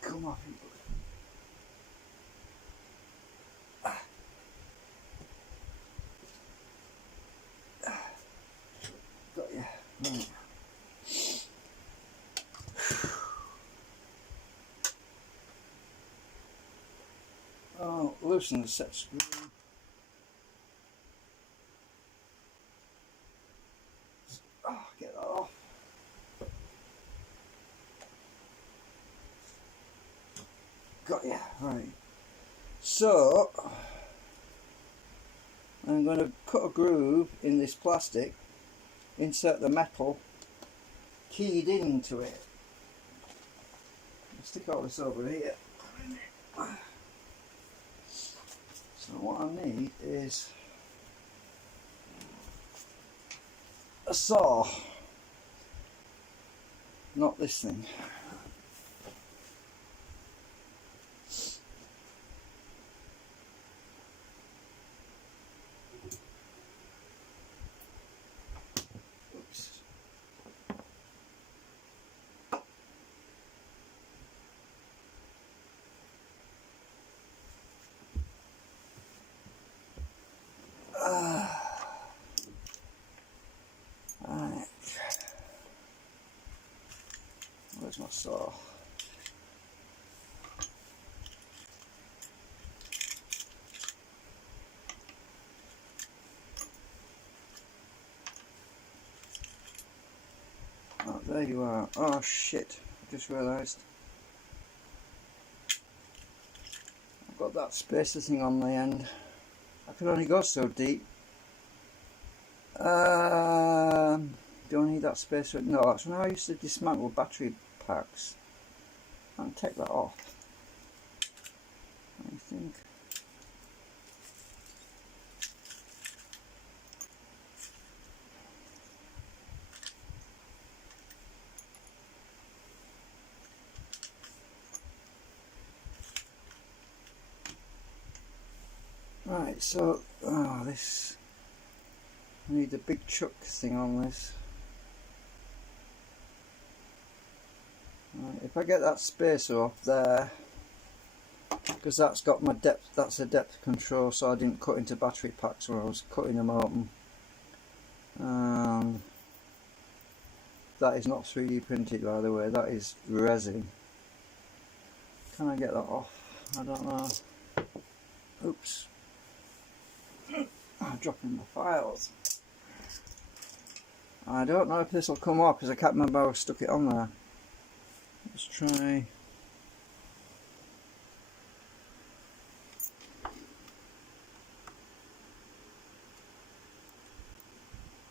Come off. Got you. Right. Oh, loosen the set screw. Oh, get that off. Got you. Right. So, I'm going to cut a groove in this plastic, insert the metal keyed into it. Stick all this over here. So what I need is a saw, not this thing. Oops. Right. Where's my saw? Oh, there you are. Oh shit, I just realised I've got that spacer thing on the end. I could only go so deep. Do I need that spacer? No, that's when I used to dismantle battery packs. I'll take that off. I think. Right, so this, I need a big chuck thing on this. Right, if I get that spacer off there, because that's got my depth, that's a depth control, so I didn't cut into battery packs when I was cutting them open. That is not 3D printed, by the way, that is resin. Can I get that off? I don't know. Oops. I'm dropping my files. I don't know if this will come off because I can't remember how I stuck it on there. Let's try.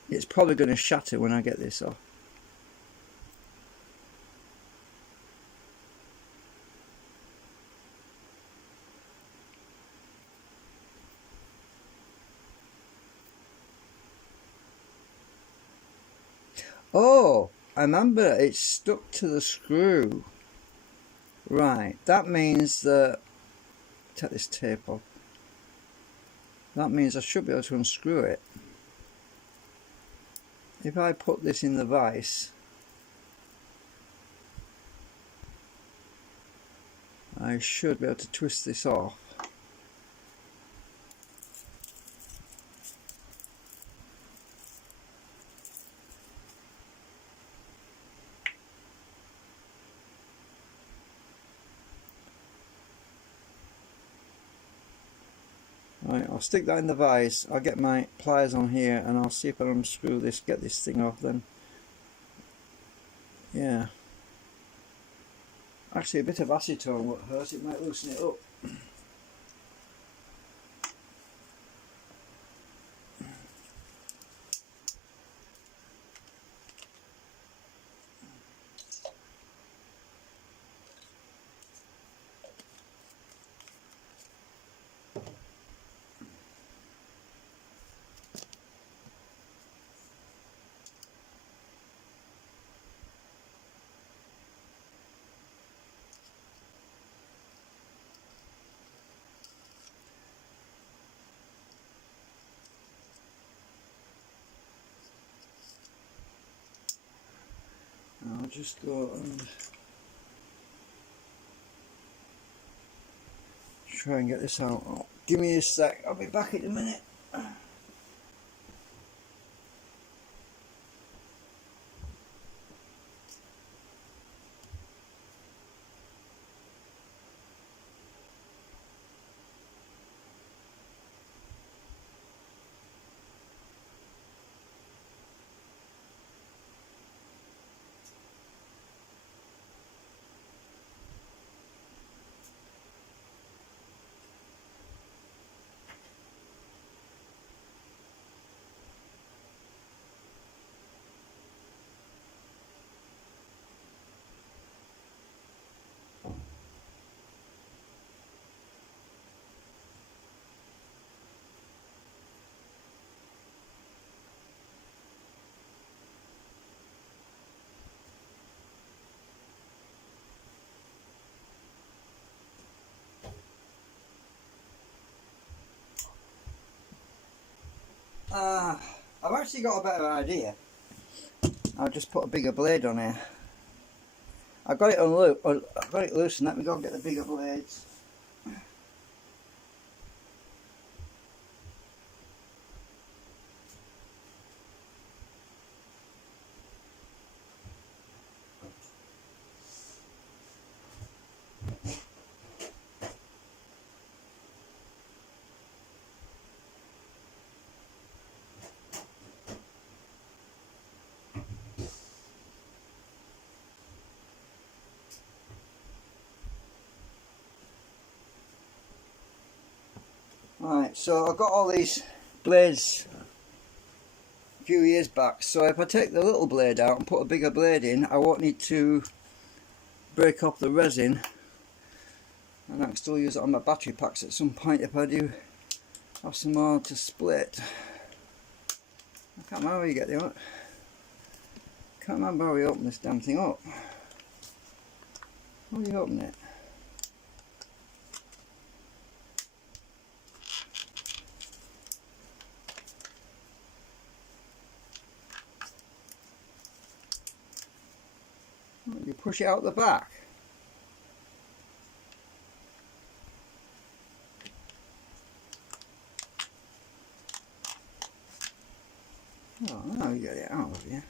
It's probably going to shatter when I get this off. Oh, I remember it's stuck to the screw. Right, that means that, take this tape off. That means I should be able to unscrew it. If I put this in the vise, I should be able to twist this off. Right, I'll stick that in the vise. I'll get my pliers on here and I'll see if I can unscrew this, get this thing off then. Yeah. Actually, a bit of acetone won't hurt, it might loosen it up. I'll just go and try and get this out. Oh, give me a sec, I'll be back in a minute. I've actually got a better idea. I'll just put a bigger blade on here. I got it loose, and let me go and get the bigger blades. Right, so I got all these blades a few years back, so if I take the little blade out and put a bigger blade in, I won't need to break off the resin, and I can still use it on my battery packs at some point if I do have some more to split. I can't remember how you get the can't remember how we open this damn thing up. How do you open it? You push it out the back. Oh, now you get it out of here.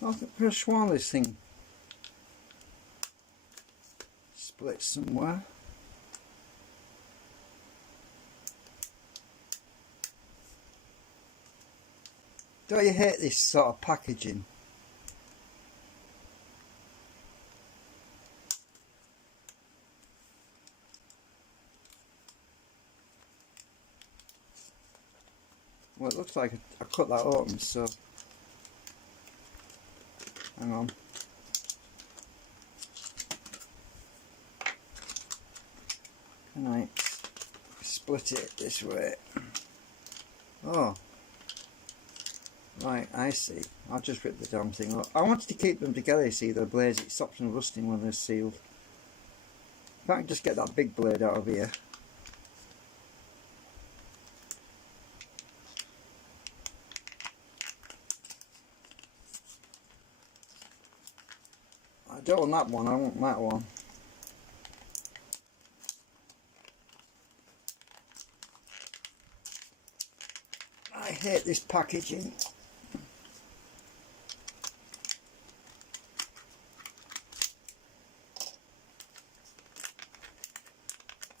I could have sworn this thing split somewhere. Don't you hate this sort of packaging? Well, it looks like I cut that open, so hang on. Can I split it this way? Oh, right, I see. I'll just rip the damn thing up. I wanted to keep them together, you see, the blades. It stops them rusting when they're sealed. If I can just get that big blade out of here. I don't want that one, I want that one. I hate this packaging.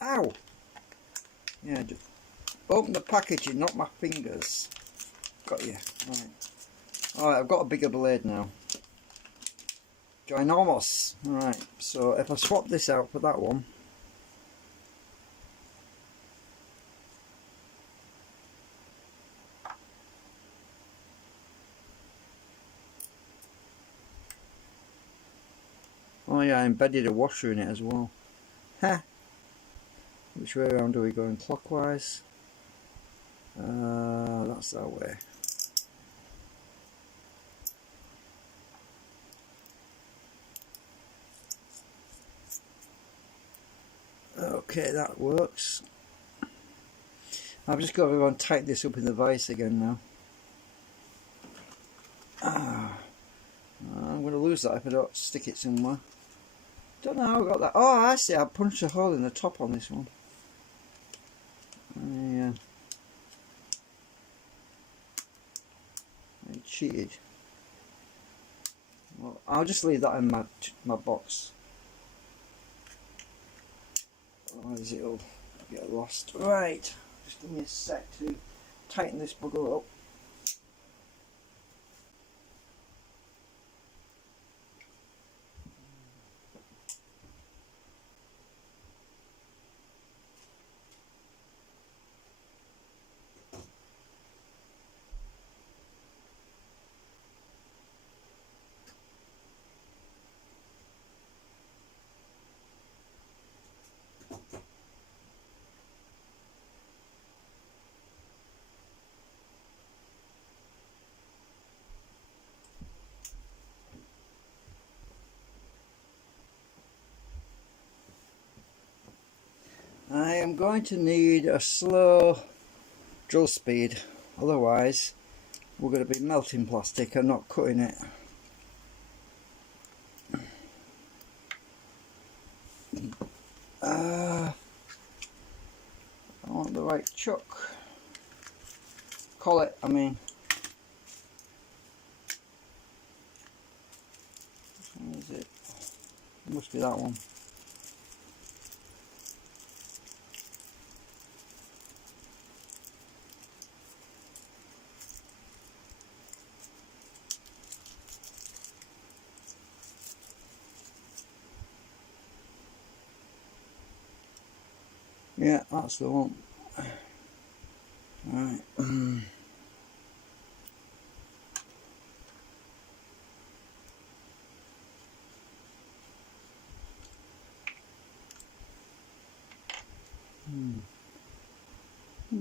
Ow! Yeah, just open the packaging, not my fingers. Got you. Right. Alright, I've got a bigger blade now. Ginormous. Alright, so if I swap this out for that one. Oh yeah, I embedded a washer in it as well. Ha! Which way around are we going? Clockwise? That's that way. Okay, that works. I've just got to go and tighten this up in the vise again now. lose that if I don't stick it somewhere. Don't know how I got that. Oh, I see. I punched a hole in the top on this one. Yeah. I cheated. Well, I'll just leave that in my box. Otherwise it'll get lost. Right. Just give me a sec to tighten this bugger up. I am going to need a slow drill speed, otherwise we're going to be melting plastic and not cutting it. I want the right chuck. Collet, I mean. Which one is it? It must be that one. Yeah, that's the one. Right.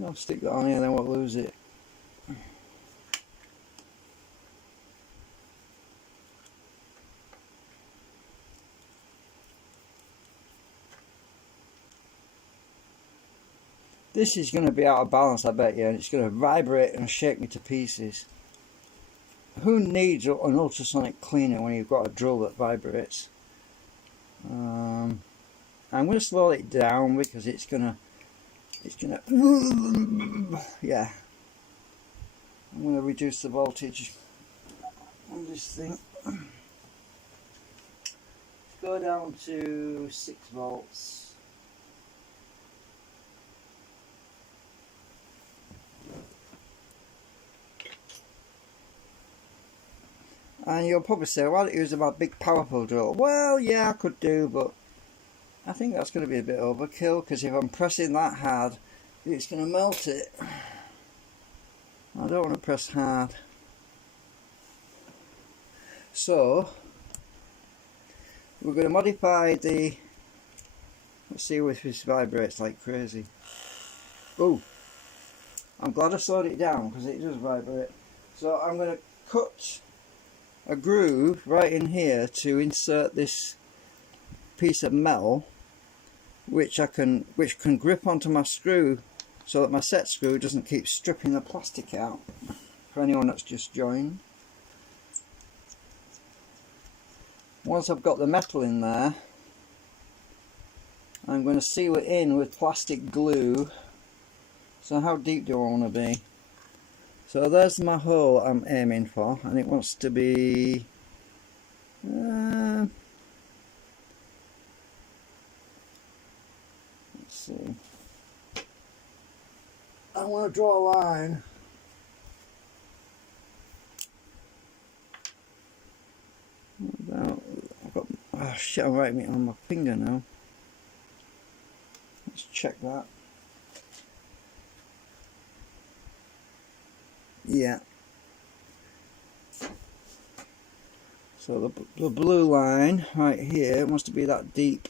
I'll stick that on here, then we'll lose it. This is going to be out of balance, I bet you, and it's going to vibrate and shake me to pieces. Who needs an ultrasonic cleaner when you've got a drill that vibrates? I'm going to slow it down because it's gonna, yeah. I'm going to reduce the voltage on this thing. Go down to 6 volts. And you'll probably say, why don't you use a big powerful drill? Well, yeah, I could do, but I think that's going to be a bit overkill, because if I'm pressing that hard, it's going to melt it. I don't want to press hard. So, we're going to modify the... Let's see if this vibrates like crazy. Oh, I'm glad I slowed it down, because it does vibrate. So I'm going to cut a groove right in here to insert this piece of metal, which can grip onto my screw, so that my set screw doesn't keep stripping the plastic out, for anyone that's just joined. Once I've got the metal in there, I'm going to seal it in with plastic glue. So how deep do I want to be? So there's my hole I'm aiming for, and it wants to be let's see, I want to draw a line about, I've got, oh shit, I'm writing it on my finger now. Let's check that. Yeah. So the blue line right here wants to be that deep.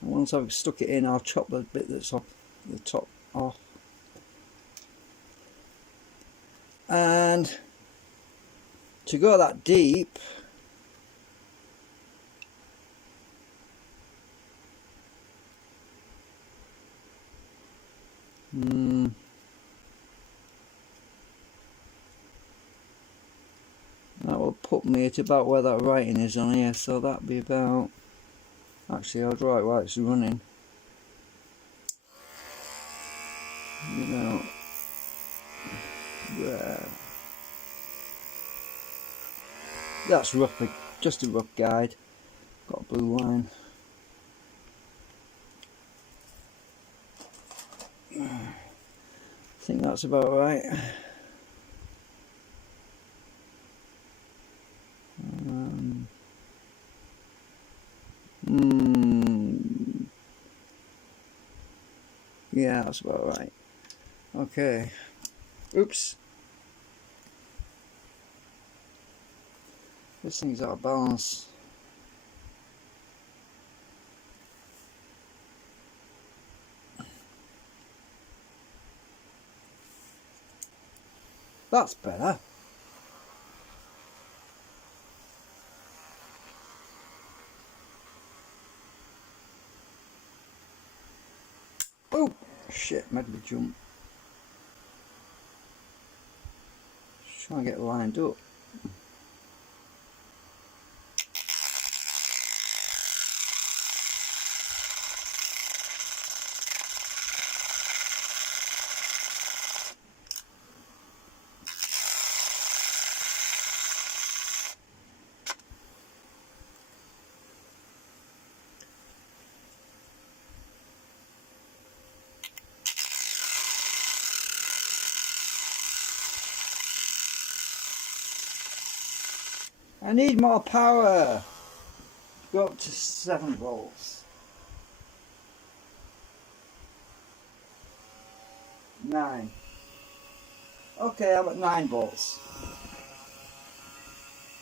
And once I've stuck it in, I'll chop the bit that's off the top off. And to go that deep, me at about where that writing is on here, so that'd be about, actually I'll draw it while it's running, about there. That's roughly just a rough guide. Got a blue line. I think that's about right. Yeah, that's about right. Okay. Oops. This thing's out of balance. That's better. Oh shit, made me jump. Just trying to get lined up. I need more power. Go up to 7 volts. 9. Okay, I'm at 9 volts.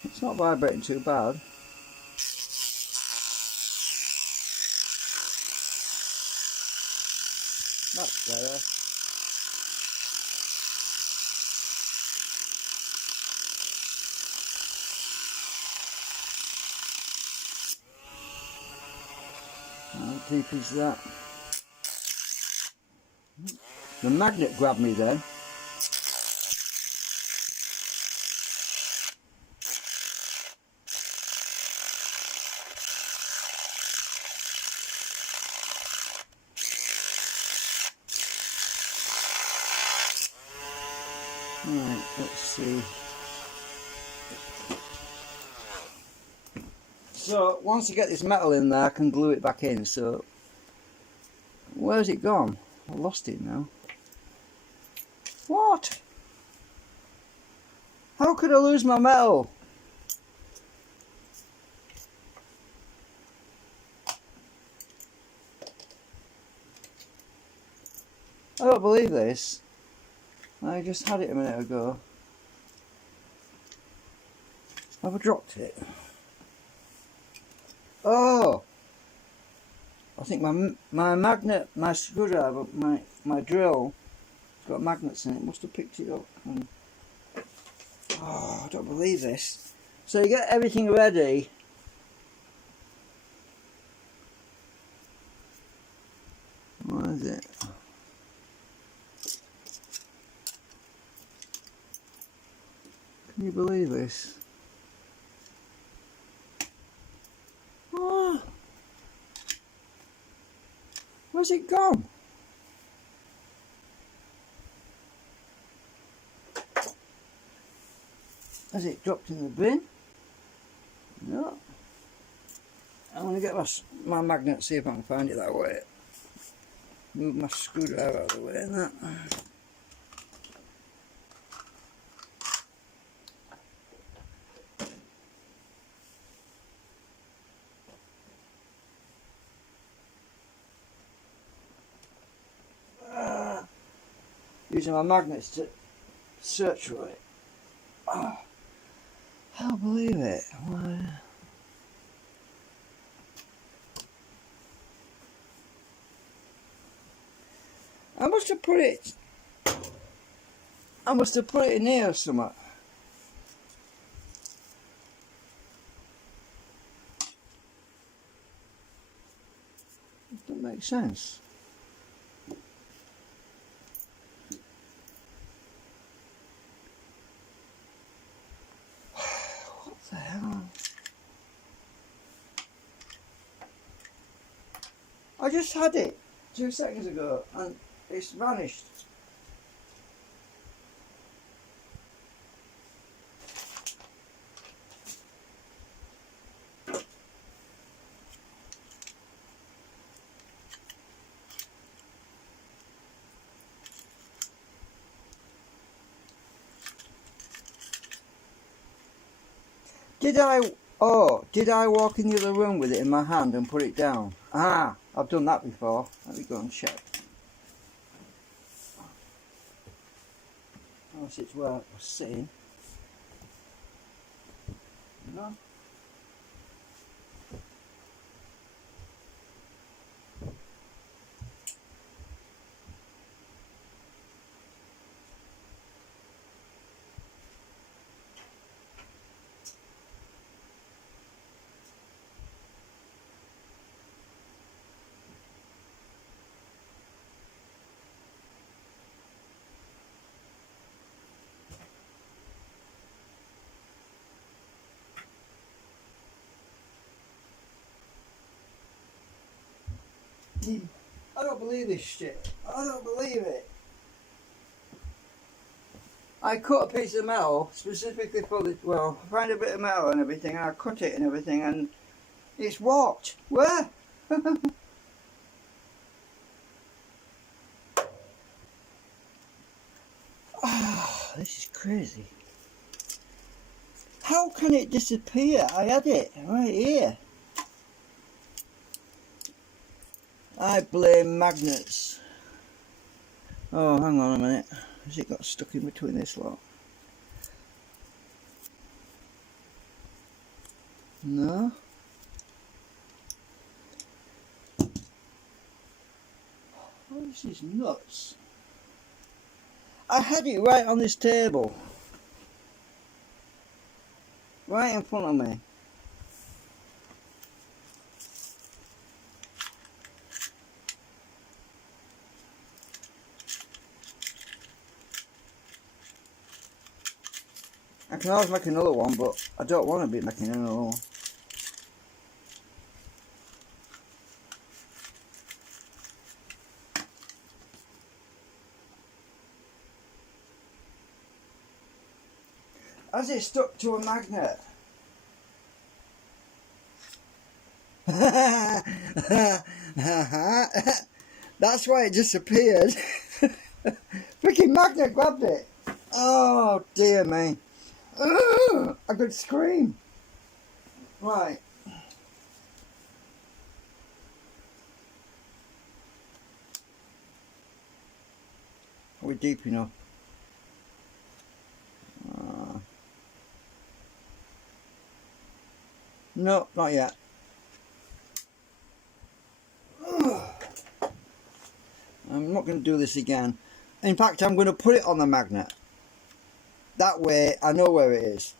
It's not vibrating too bad. That's better. How deep is that? The magnet grabbed me then. Right, let's see. So once I get this metal in there, I can glue it back in. So where's it gone? I lost it now. What? How could I lose my metal? I don't believe this. I just had it a minute ago. Have I dropped it? Oh! I think my magnet, my screwdriver, my drill, it's got magnets in it. Must have picked it up. Oh, I don't believe this. So you get everything ready. What is it? Can you believe this? Oh, where's it gone? Has it dropped in the bin? No. I'm going to get my magnet, see if I can find it that way. Move my screwdriver out of the way and that. Using my magnets to search for it. Oh, I don't believe it. Why? I must have put it in here or something. It doesn't make sense. What the just had it 2 seconds ago and it's vanished. Did I walk in the other room with it in my hand and put it down? Ah, I've done that before. Let me go and check. Unless it's where I was sitting. No. I don't believe this shit. I don't believe it. I cut a piece of metal specifically for the, well, find a bit of metal and everything, and I cut it and everything, and it's warped. Where? Oh, this is crazy. How can it disappear? I had it right here. I blame magnets. Oh, hang on a minute. Has it got stuck in between this lot? No. Oh, this is nuts. I had it right on this table. Right in front of me. I can always make another one, but I don't want to be making another one. Has it stuck to a magnet? That's why it disappeared. Freaking magnet grabbed it. Oh dear me. I could scream. Right. Are we deep enough? No, not yet. I'm not going to do this again. In fact, I'm going to put it on the magnet. That way I know where it is.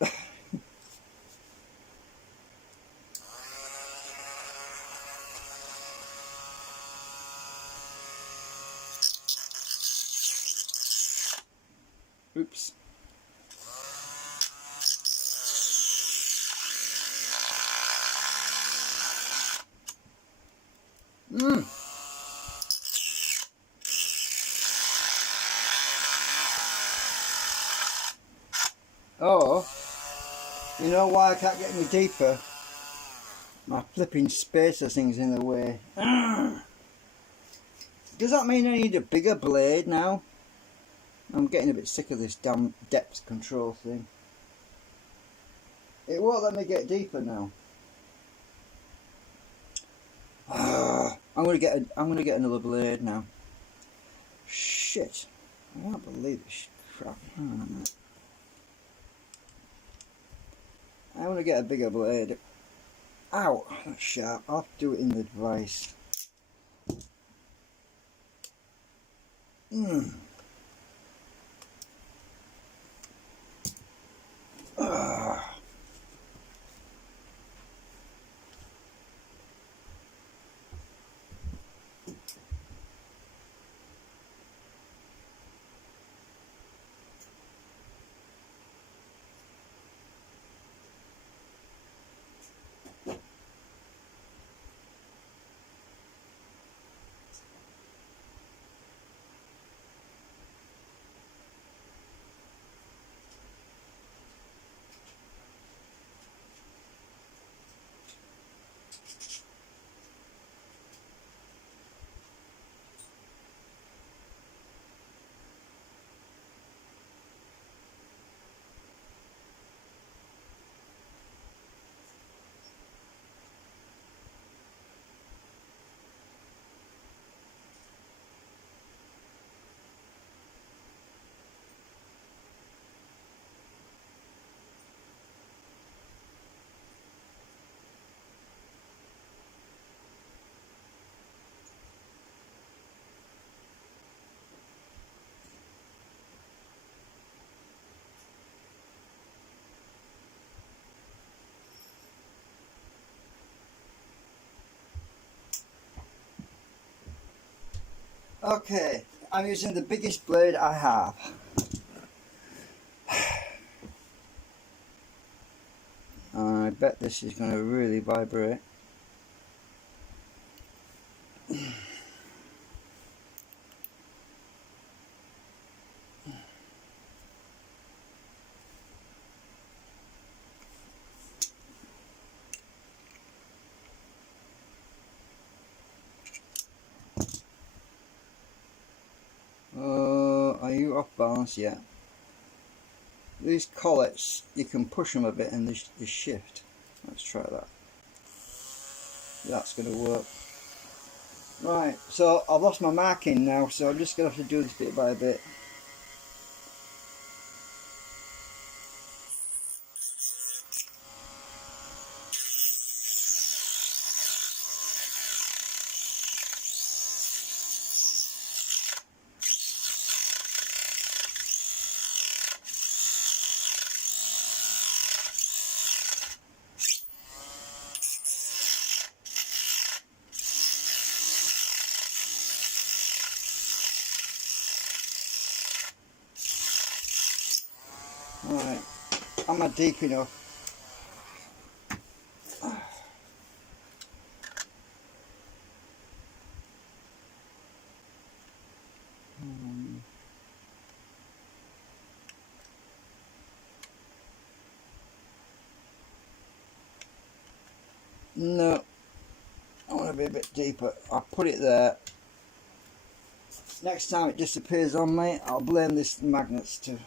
Oops. Oh, you know why I can't get any deeper? My flipping spacer thing's in the way. Does that mean I need a bigger blade now? I'm getting a bit sick of this damn depth control thing. It won't let me get deeper now. I'm gonna get another blade now. Shit! I can't believe this crap. I'm gonna get a bigger blade. Ow! That's sharp. I'll have to do it in the device. Okay, I'm using the biggest blade I have. I bet this is going to really vibrate. Are you off balance yet? These collets, you can push them a bit and they shift. Let's try that. That's going to work. Right, so I've lost my marking now, so I'm just going to have to do this bit by bit. Alright, am I deep enough? No, I want to be a bit deeper. I'll put it there. Next time it disappears on me, I'll blame this magnets to.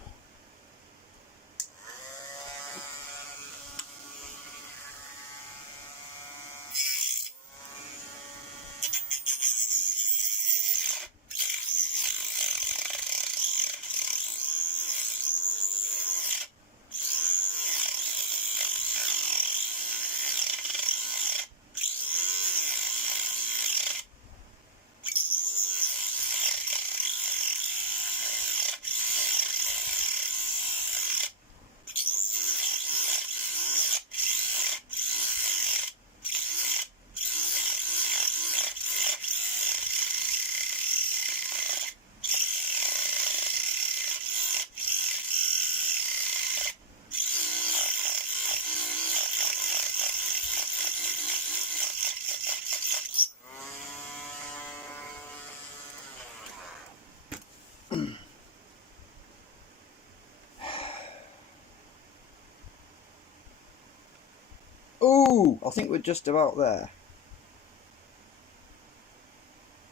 Ooh, I think we're just about there.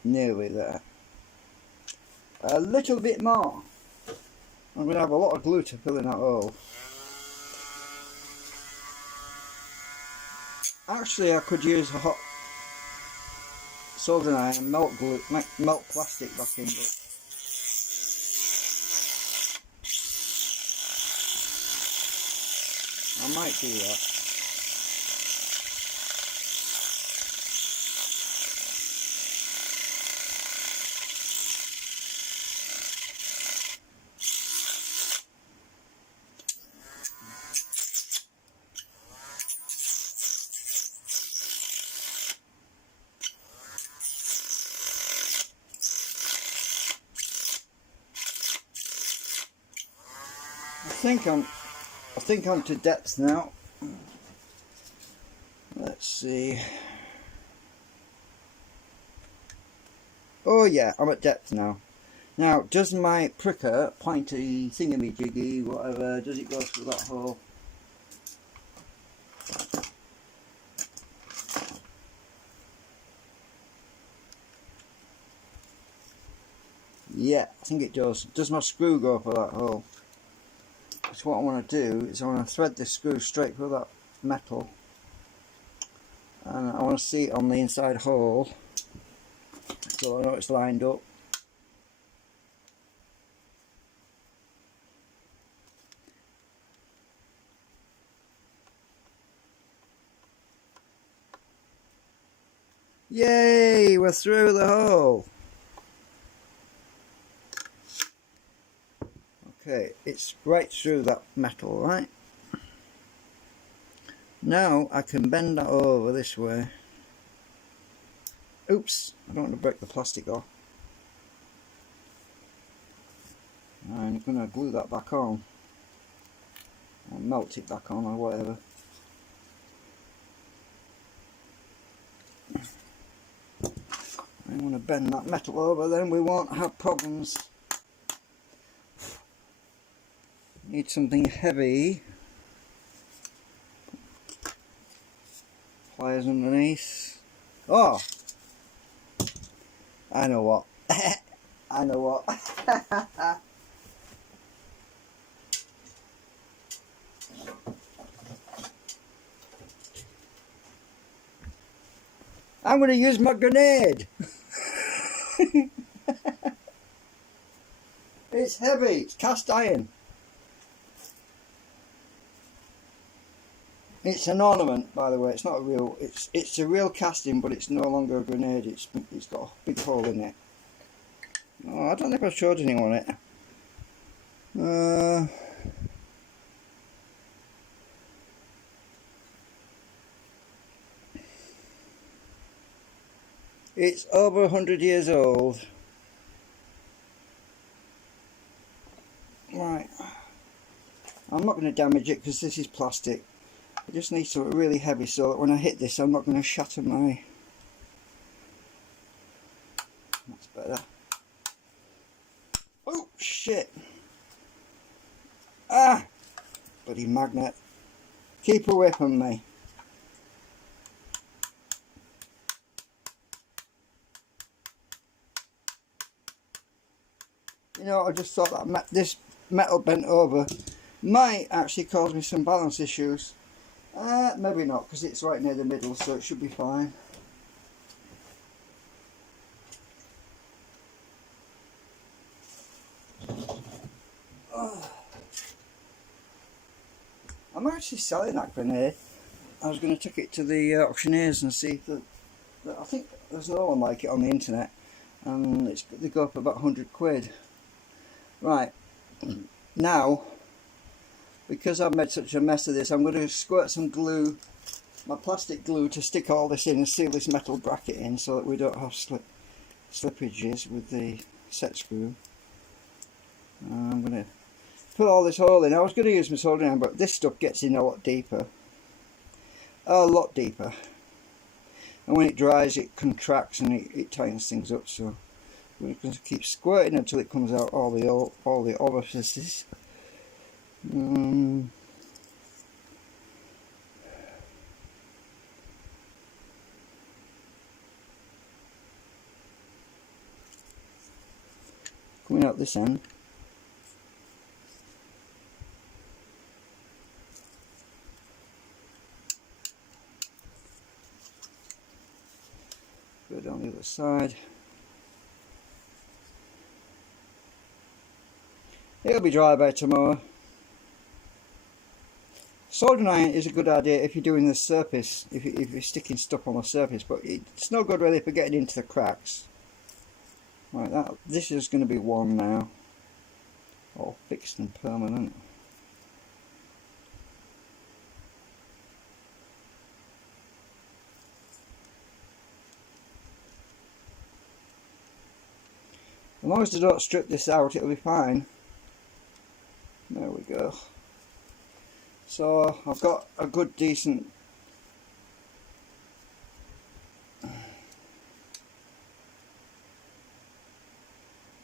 Nearly there. A little bit more. I'm going to have a lot of glue to fill in that hole. Actually, I could use a hot soldering iron and melt glue, melt plastic back in, but I might do that. I think I'm to depth now. Let's see. Oh yeah, I'm at depth now. Now, does my pricker, pointy thingamajiggy, whatever, does it go through that hole? Yeah, I think it does. Does my screw go for that hole? So what I want to do is I want to thread this screw straight through that metal, and I want to see it on the inside hole so I know it's lined up. Yay, we're through the hole. Okay, it's right through that metal, right? Now I can bend that over this way. Oops, I don't want to break the plastic off. I'm going to glue that back on, or melt it back on, or whatever. I want to bend that metal over, then we won't have problems. Need something heavy. Pliers underneath. Oh! I know what. I know what. I'm going to use my grenade. It's heavy. It's cast iron. It's an ornament, by the way. It's not a real. It's a real casting, but it's no longer a grenade. It's got a big hole in it. Oh, I don't think I've showed anyone it. It's over 100 years old. Right. I'm not going to damage it because this is plastic. I just need something really heavy so that when I hit this I'm not going to shatter my... That's better. Oh shit! Ah! Bloody magnet. Keep away from me. You know, I just thought that this metal bent over might actually cause me some balance issues. Maybe not, because it's right near the middle, so it should be fine. I'm actually selling that grenade. I was going to take it to the auctioneers and see if I think there's no one like it on the internet, and they go up about 100 quid. Right, now, because I've made such a mess of this, I'm going to squirt some glue, my plastic glue, to stick all this in and seal this metal bracket in so that we don't have slippages with the set screw. I'm going to put all this hole in. I was going to use my soldering iron, but this stuff gets in a lot deeper. A lot deeper. And when it dries it contracts and it tightens things up, so we're going to keep squirting until it comes out all the orifices. Coming out this end. Go down the other side. It'll be dry by tomorrow. Soldering iron is a good idea if you're doing the surface, if you're sticking stuff on the surface, but it's no good really for getting into the cracks. Right, this is going to be one now, all fixed and permanent. As long as they don't strip this out, it'll be fine. There we go. So I've got a good decent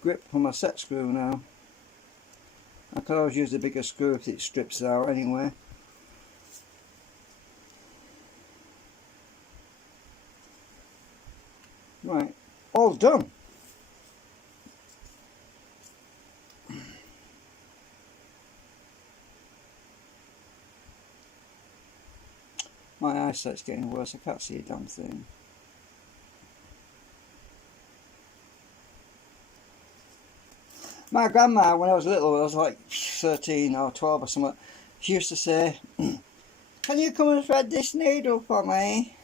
grip on my set screw now. I could always use the bigger screw if it strips out anyway. Right, all done. My eyesight's getting worse, I can't see a damn thing. My grandma, when I was little, I was like 13 or 12 or something, she used to say, "Can you come and thread this needle for me?"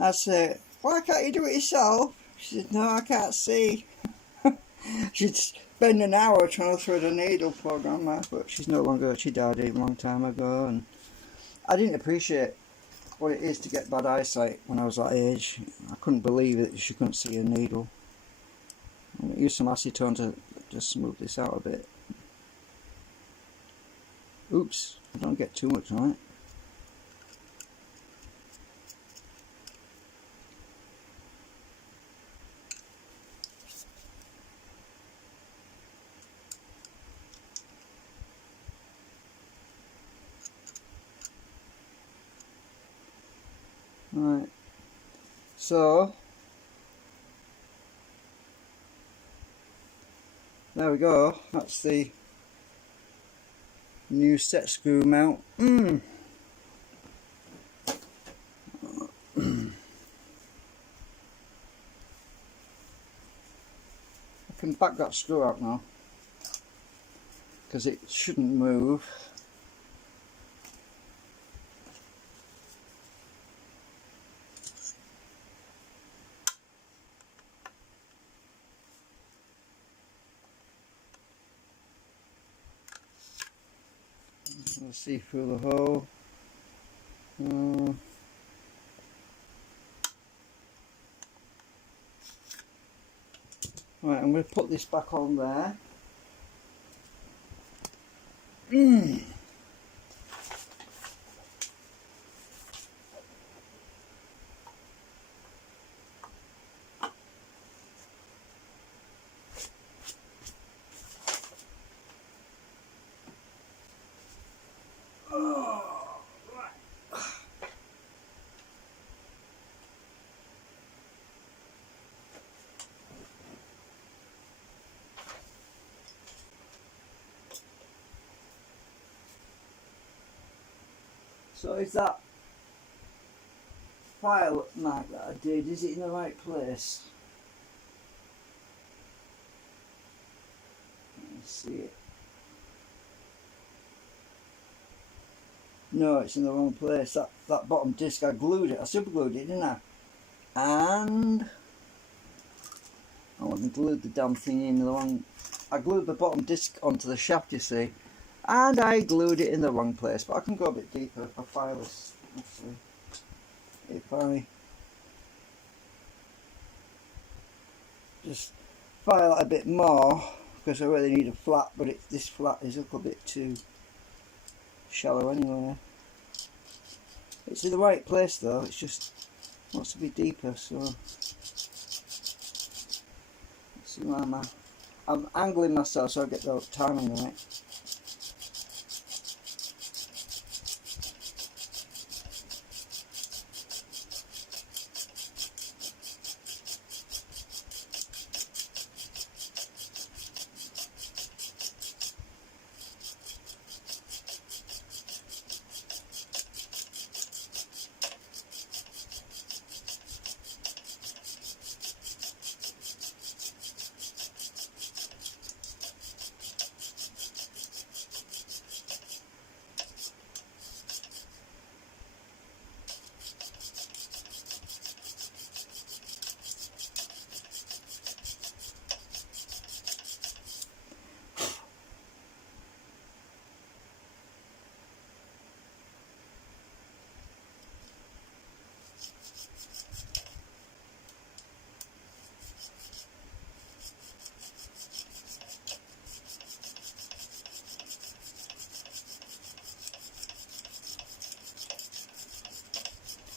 I said, "Why can't you do it yourself?" She said, "No, I can't see." She'd spend an hour trying to thread a needle for grandma, but she's no longer, she died a long time ago, and I didn't appreciate what it is to get bad eyesight when I was that age. I couldn't believe it, she couldn't see a needle. I used some acetone to just smooth this out a bit. Oops, I don't get too much on it. Right, so there we go, that's the new set screw mount. I can back that screw out now because it shouldn't move. Let's see through the hole. Right, I'm going to put this back on there. So is that file mark that I did, is it in the right place? Let's see it. No, it's in the wrong place. That bottom disc, I glued it, I super glued it, didn't I? And I wouldn't have glued the damn thing in the wrong. I glued the bottom disc onto the shaft, you see, and I glued it in the wrong place. But I can go a bit deeper if I file this. Let's see. If I just file it a bit more, because I really need a flat, but this flat is a little bit too shallow anyway. It's in the right place though, it's just wants to be deeper, so let's see where I'm angling myself so I get the timing right.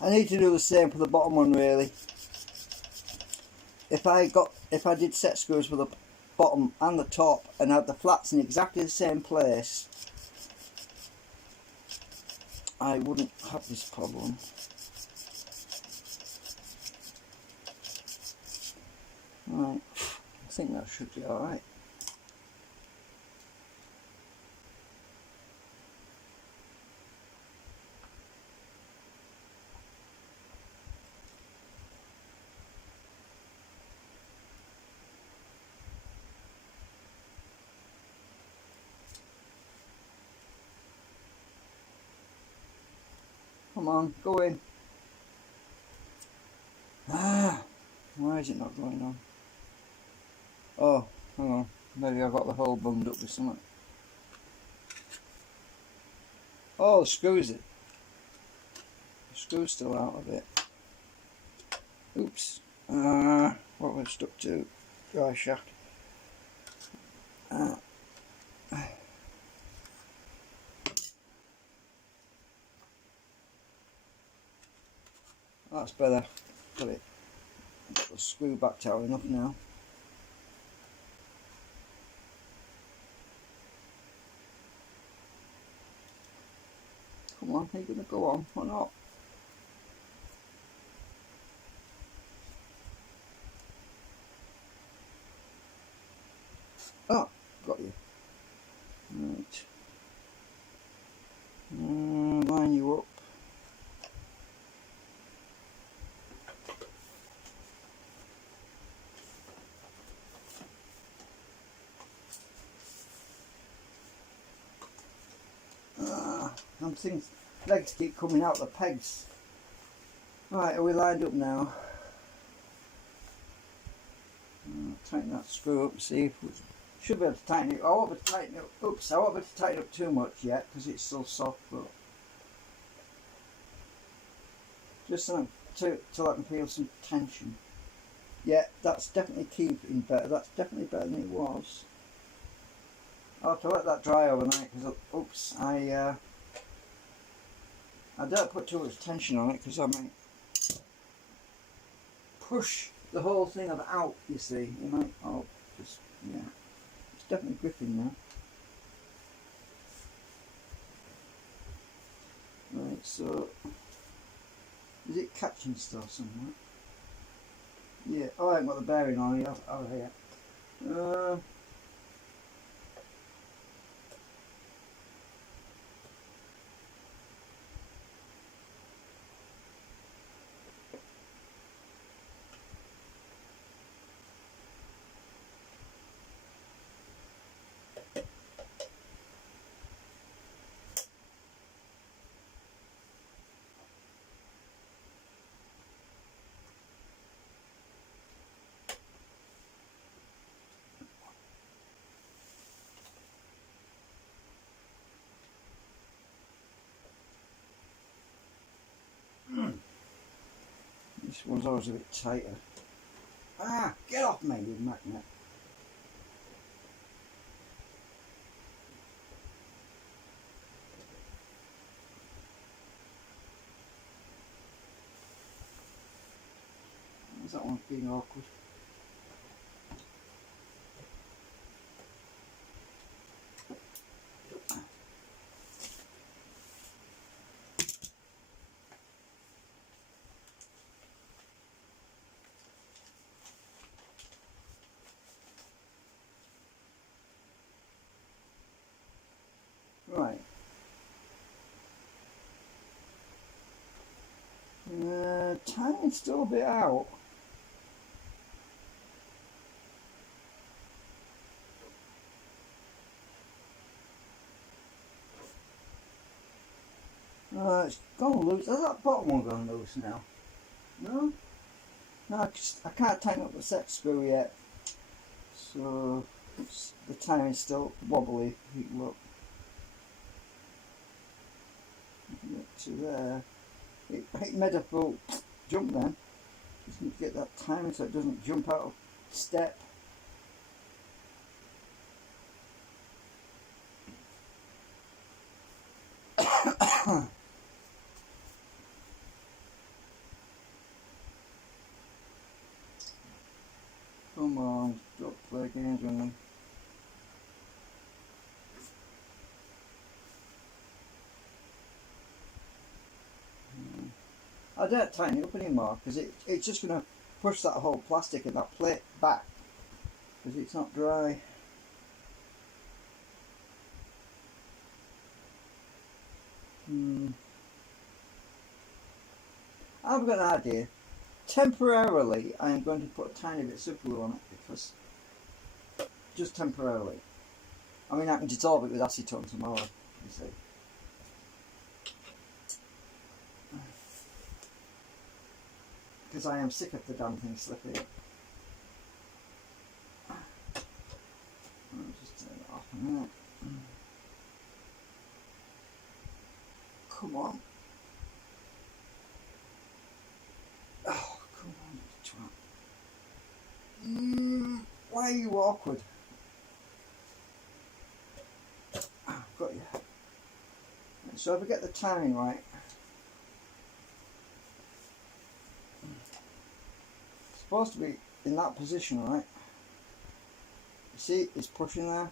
I need to do the same for the bottom one really. If I did set screws for the bottom and the top and had the flats in exactly the same place, I wouldn't have this problem. Right, I think that should be alright. Come on, go in. Why is it not going on? Oh, hang on. Maybe I got the hole bunged up with something. Oh, the screw's it. The screw's still out of it. Oops. What was stuck to? Dry shaft. That's better. Got it. Got the screw back tower enough now. Come on, are you going to go on or not? Oh, got you. Right. Line you up. And things, legs keep coming out the pegs. Right, are we lined up now? Tighten that screw up and see if we should be able to tighten it. I won't be able to tighten it up. Oops, I won't be able to tighten it up too much yet because it's still soft, but just something to let me feel some tension. Yeah, that's definitely keeping better. That's definitely better than it was. I'll have to let that dry overnight because, oops, I don't put too much tension on it because I might push the whole thing out, you see. You might, just, yeah. It's definitely gripping now. Right, so, is it catching still somewhere? Yeah, oh, I haven't got the bearing on it. Oh, yeah. This one's always a bit tighter. Ah, get off me, you magnet. That one's being awkward. Right. Timing's still a bit out. It's gone loose. Is that bottom one gone loose now? No? No, I can't tighten up the set screw yet. So the timing's still wobbly. You can look. Get to there. It made a full jump then. Just need to get that timing so it doesn't jump out of step. Come on, stop playing games with me. I don't tighten it up anymore because it's just going to push that whole plastic and that plate back because it's not dry. I've got an idea. Temporarily, I am going to put a tiny bit of super glue on it because just temporarily. I mean, I can dissolve it with acetone tomorrow, you see. Because I am sick of the damn thing slipping. I'll just turn it off a minute. Come on. Oh, come on, twat. Why are you awkward? Got you. So if we get the timing right. supposed to be in that position, right? You see, it's pushing there.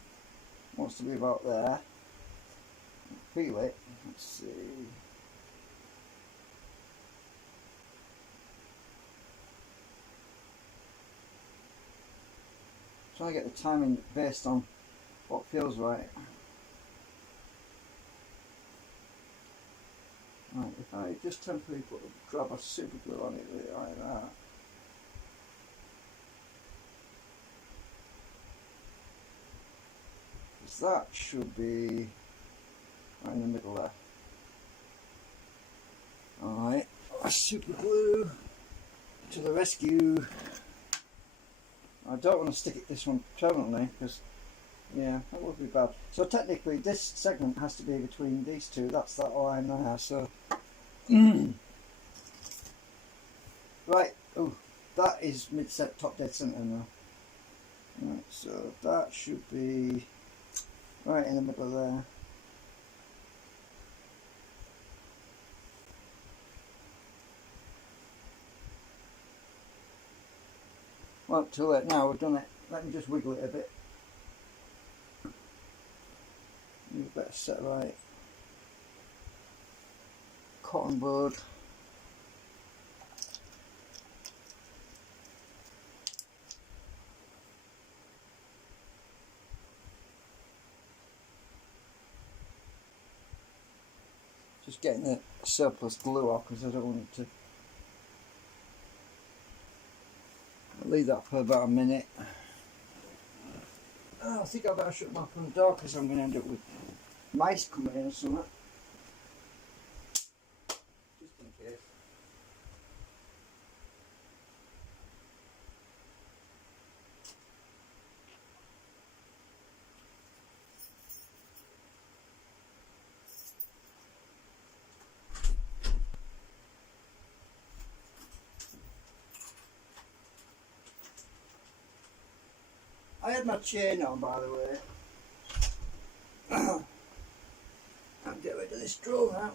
Wants to be about there. Feel it. Let's see. Trying to get the timing based on what feels right. Right, if I just temporarily grab a super glue on it like that. That should be right in the middle there. Alright, super glue to the rescue. I don't want to stick it this one permanently because, yeah, that would be bad. So technically this segment has to be between these two. That's that line there. So right, oh, that is mid-set, top dead center now. Right, so that should be right in the middle there. Well, too late now, we've done it. Let me just wiggle it a bit. You better set right. Cotton bud. Just getting the surplus glue off because I don't want it to. I'll leave that for about a minute. Oh, I think I better shut my front door because I'm going to end up with mice coming in or something. Just in case. I had my chain on, by the way. I'll get rid of this drawer now.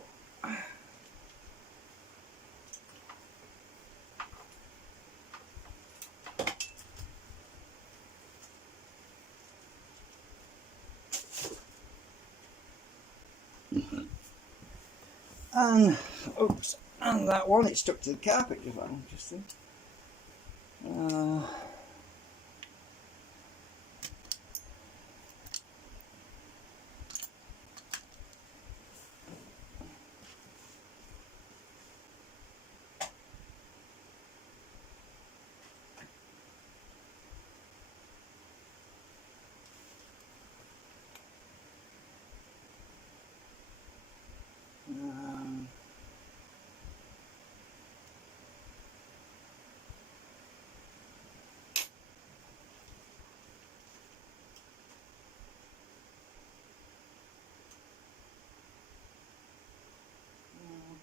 And, oops, and that one, it stuck to the carpet, just like interesting.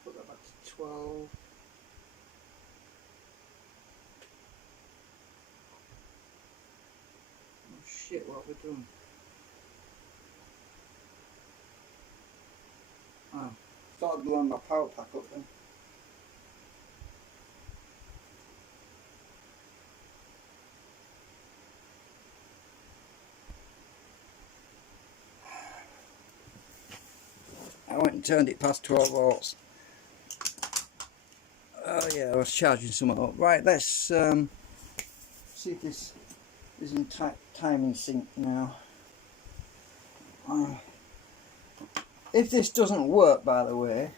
Put that back to 12. Oh shit, what have we done? Oh, started blowing my power pack up then. I went and turned it past 12 volts. Oh yeah, I was charging some up. Right, let's see if this is in time in sync now. If this doesn't work, by the way,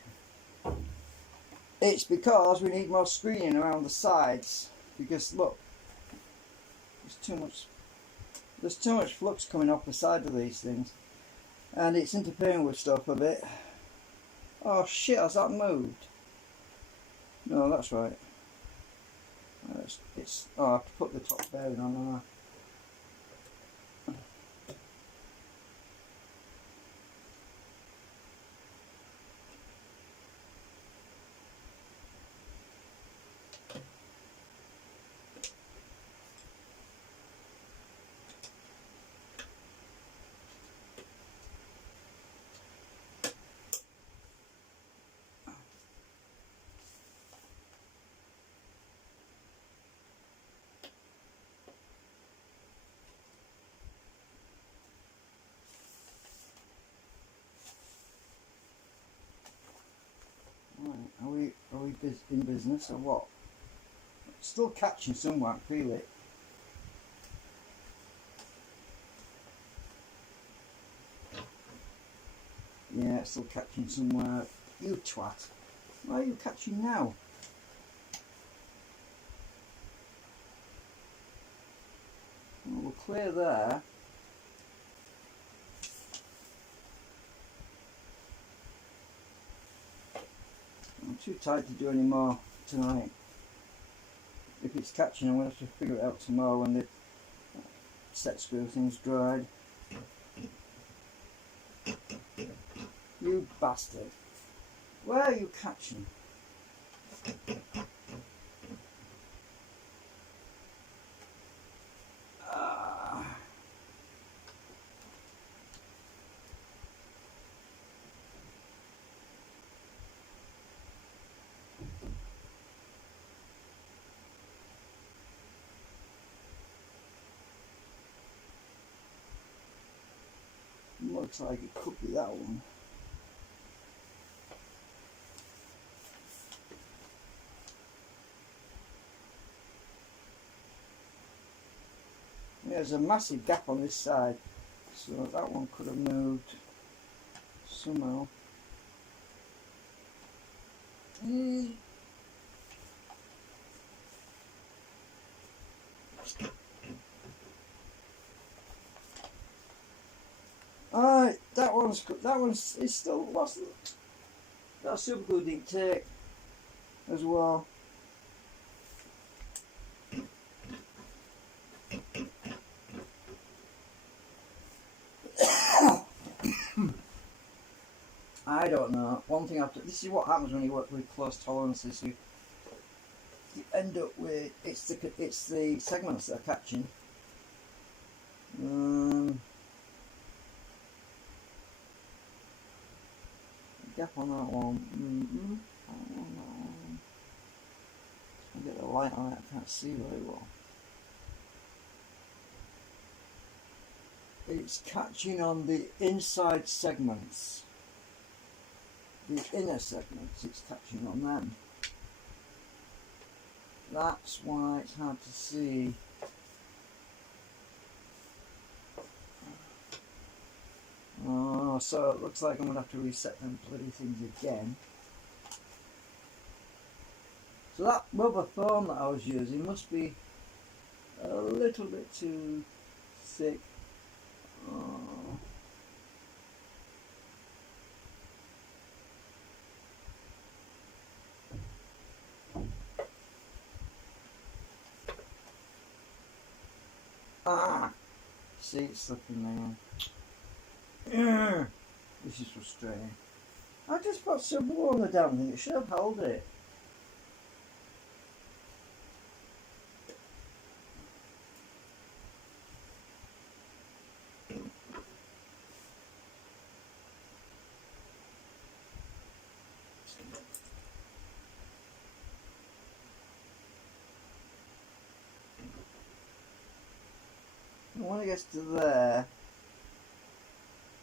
it's because we need more screening around the sides. Because look, there's too much flux coming off the side of these things, and it's interfering with stuff a bit. Oh shit, has that moved? No, that's right. Oh, I have to put the top bearing on, don't I? in business or what? Still catching somewhere, I feel it. Yeah, it's still catching somewhere. You twat. Why are you catching now? Well, we'll clear there. I'm too tired to do any more tonight. If it's catching, I'm going to have to figure it out tomorrow when the set screw thing's dried. You bastard. Where are you catching? Looks like it could be that one. There's a massive gap on this side, so that one could have moved somehow. Alright, that one's it's still lost. That super glue didn't take as well. I don't know. One thing after this is what happens when you work with close tolerances. You end up with it's the segments that are catching. Gap on that one. I'll get the light on it. I can't see very well. It's catching on the inside segments. The inner segments, it's catching on them. That's why it's hard to see. Oh, so it looks like I'm going to have to reset them bloody things again. So that rubber foam that I was using must be a little bit too thick. Oh. Ah! See, it's slipping there. This is frustrating. I just put some glue on the damn thing, it should have held it. When it gets to there,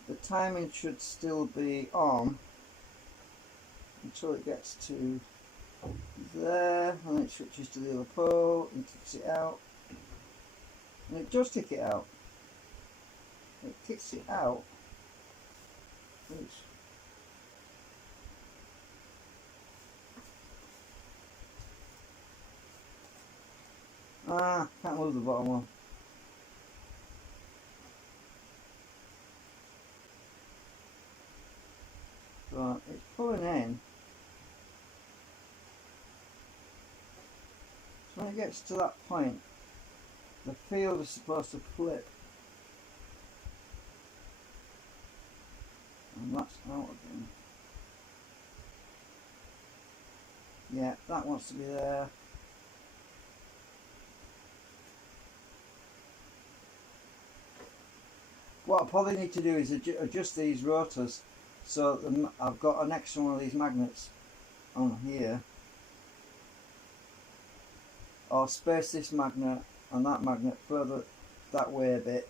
the timing should still be on until it gets to there, and then it switches to the other pole and kicks it out. And it does kick it out. It kicks it out. Oops. Can't move the bottom one. But it's pulling in. So when it gets to that point, the field is supposed to flip. And that's out again. Yeah, that wants to be there. What I probably need to do is adjust these rotors so that I've got an extra one of these magnets on here, or space this magnet and that magnet further that way a bit.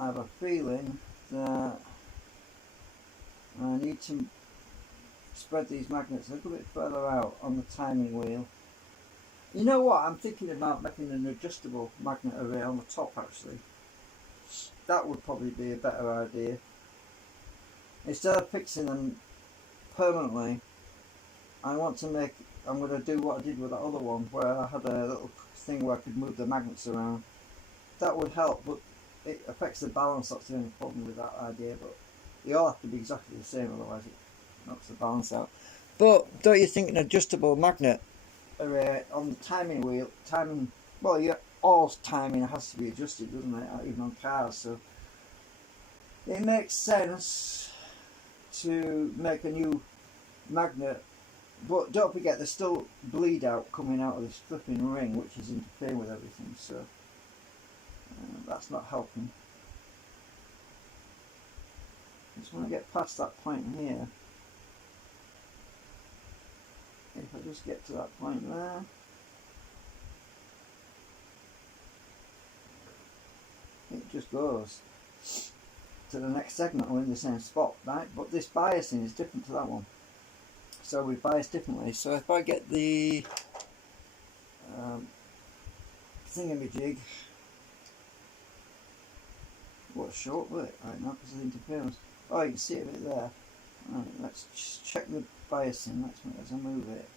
I have a feeling that I need to spread these magnets a little bit further out on the timing wheel. You know what, I'm thinking about making an adjustable magnet array on the top actually. That would probably be a better idea. Instead of fixing them permanently, I'm going to do what I did with that other one, where I had a little thing where I could move the magnets around. That would help, but it affects the balance. That's the only problem with that idea, but they all have to be exactly the same, otherwise it knocks the balance out. But don't you think an adjustable magnet array on the timing wheel, well, all timing has to be adjusted, doesn't it, even on cars, so it makes sense to make a new magnet. But don't forget, there's still bleed out coming out of this flipping ring, which is interfering with everything, so that's not helping. Just want to get past that point here. If I just get to that point there. It just goes to the next segment or in the same spot, right? But this biasing is different to that one. So we bias differently. So if I get the thingamajig, what's short with it right now because of the interference. Oh, you can see it a bit there. Right, let's just check the biasing. As I move it.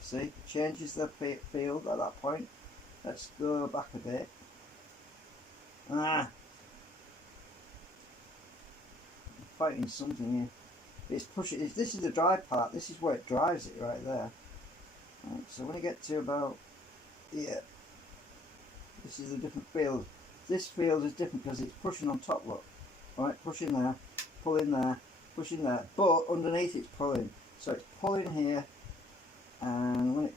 See, it changes the field at that point. Let's go back a bit. I'm fighting something here. It's pushing. This is the drive part. This is where it drives it right there. Right, so when I get to about here, this is a different field. This field is different because it's pushing on top. Look, right, pushing there, pulling there, pushing there. But underneath it's pulling. So it's pulling here, and when it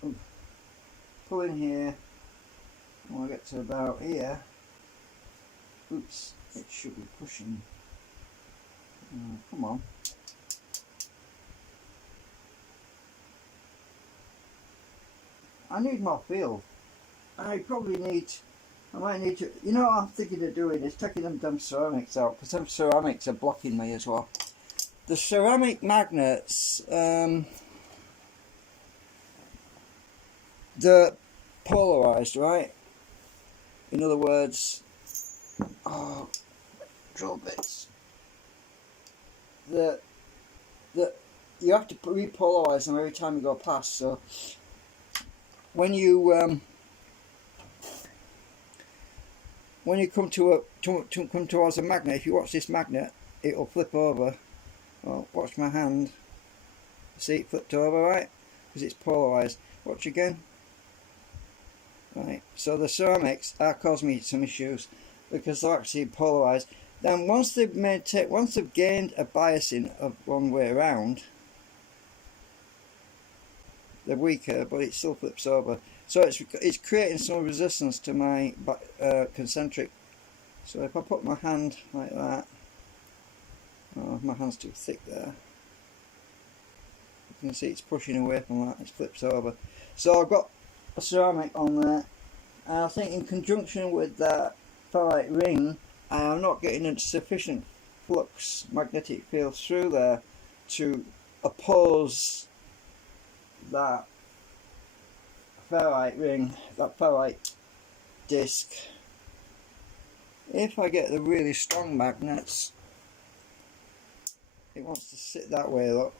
pulling here, when I get to about here, oops, it should be pushing. Come on. I need more field. I might need to, you know what I'm thinking of doing is taking them damn ceramics out, because them ceramics are blocking me as well. The ceramic magnets, they're polarized, right? In other words, drill bits. You have to repolarize them every time you go past, so when you come come towards a magnet, if you watch this magnet, it'll flip over. Well, watch my hand. See, it flipped over, right? Because it's polarized. Watch again. Right. So the ceramics are causing me some issues because they're actually polarized. Then once they've gained a biasing of one way around, they're weaker, but it still flips over. So it's creating some resistance to my concentric. So if I put my hand like that, oh, my hand's too thick there. You can see it's pushing away from that. It flips over. So I've got a ceramic on there, and I think in conjunction with that ferrite ring, I am not getting a sufficient flux magnetic field through there to oppose that ferrite ring, that ferrite disc. If I get the really strong magnets, it wants to sit that way, look.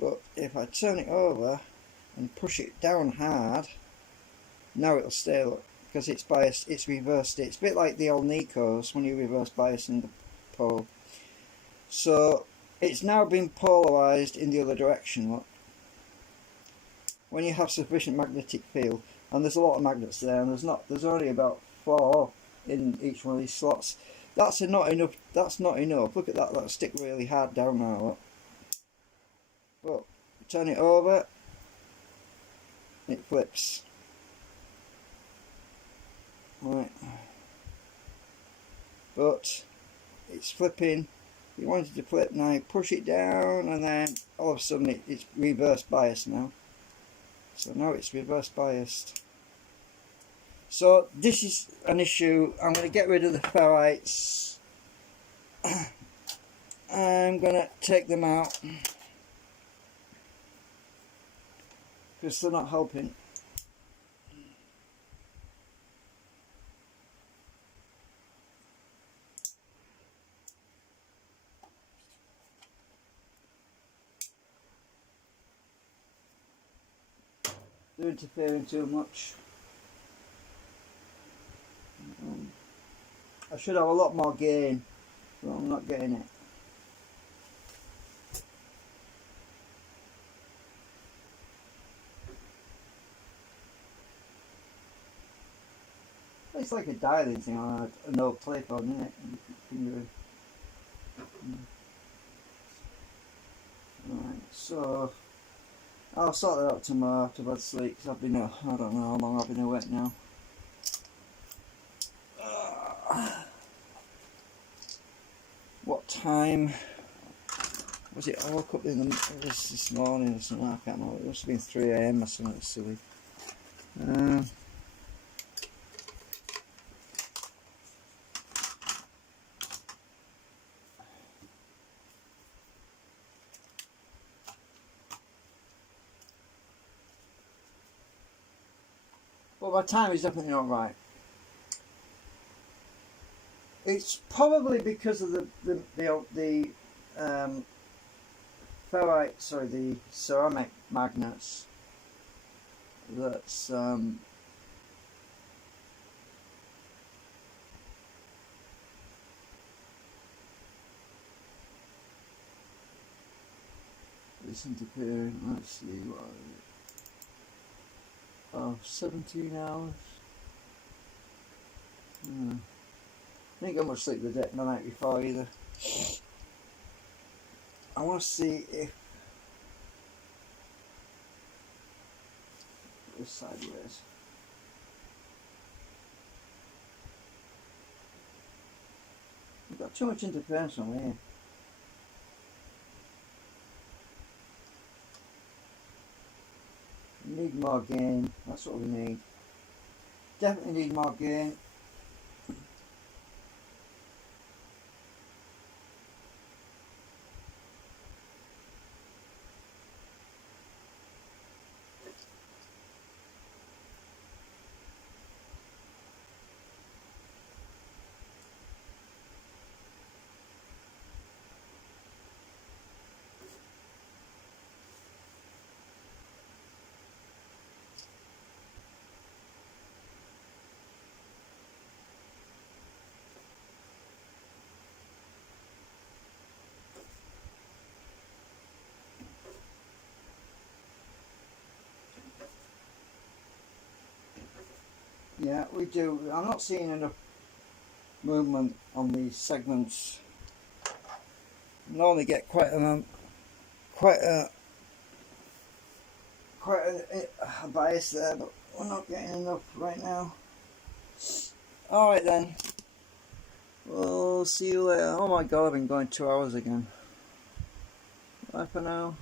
But if I turn it over and push it down hard, now it'll stay, look, because it's biased, it's reversed it. It's a bit like the old Nikos when you reverse bias in the pole. So it's now been polarized in the other direction, look. When you have sufficient magnetic field, and there's a lot of magnets there, and there's only about 4 in each one of these slots. That's not enough. That's not enough. Look at that. That'll stick really hard down now. Look. But turn it over, it flips. Right. But it's flipping. You want it to flip now. Push it down, and then all of a sudden it's reverse biased now. So now it's reverse biased. So this is an issue. I'm going to get rid of the ferrites. I'm going to take them out. because they're not helping. They're interfering too much. I should have a lot more gain, but I'm not getting it. It's like a dialing thing on an old playphone, isn't it? Right, so I'll sort that out tomorrow after bed sleep, because I've been, I don't know how long I've been awake now. What time was it? I woke up this morning or something, I can't remember. It must have been 3 AM or something silly. But my time is definitely not right. It's probably because of the ferrite, sorry, the ceramic magnets. That's it's interfering. Let's see what. Oh, 17 hours. I didn't get much sleep the night before either. I want to see if it's sideways. We've got too much interference on here. We need more gain. That's what we need. Definitely need more gain. Yeah, we do. I'm not seeing enough movement on these segments. I normally get quite a bias there, but we're not getting enough right now. Alright then. We'll see you later. Oh my god, I've been going 2 hours again. Bye for now.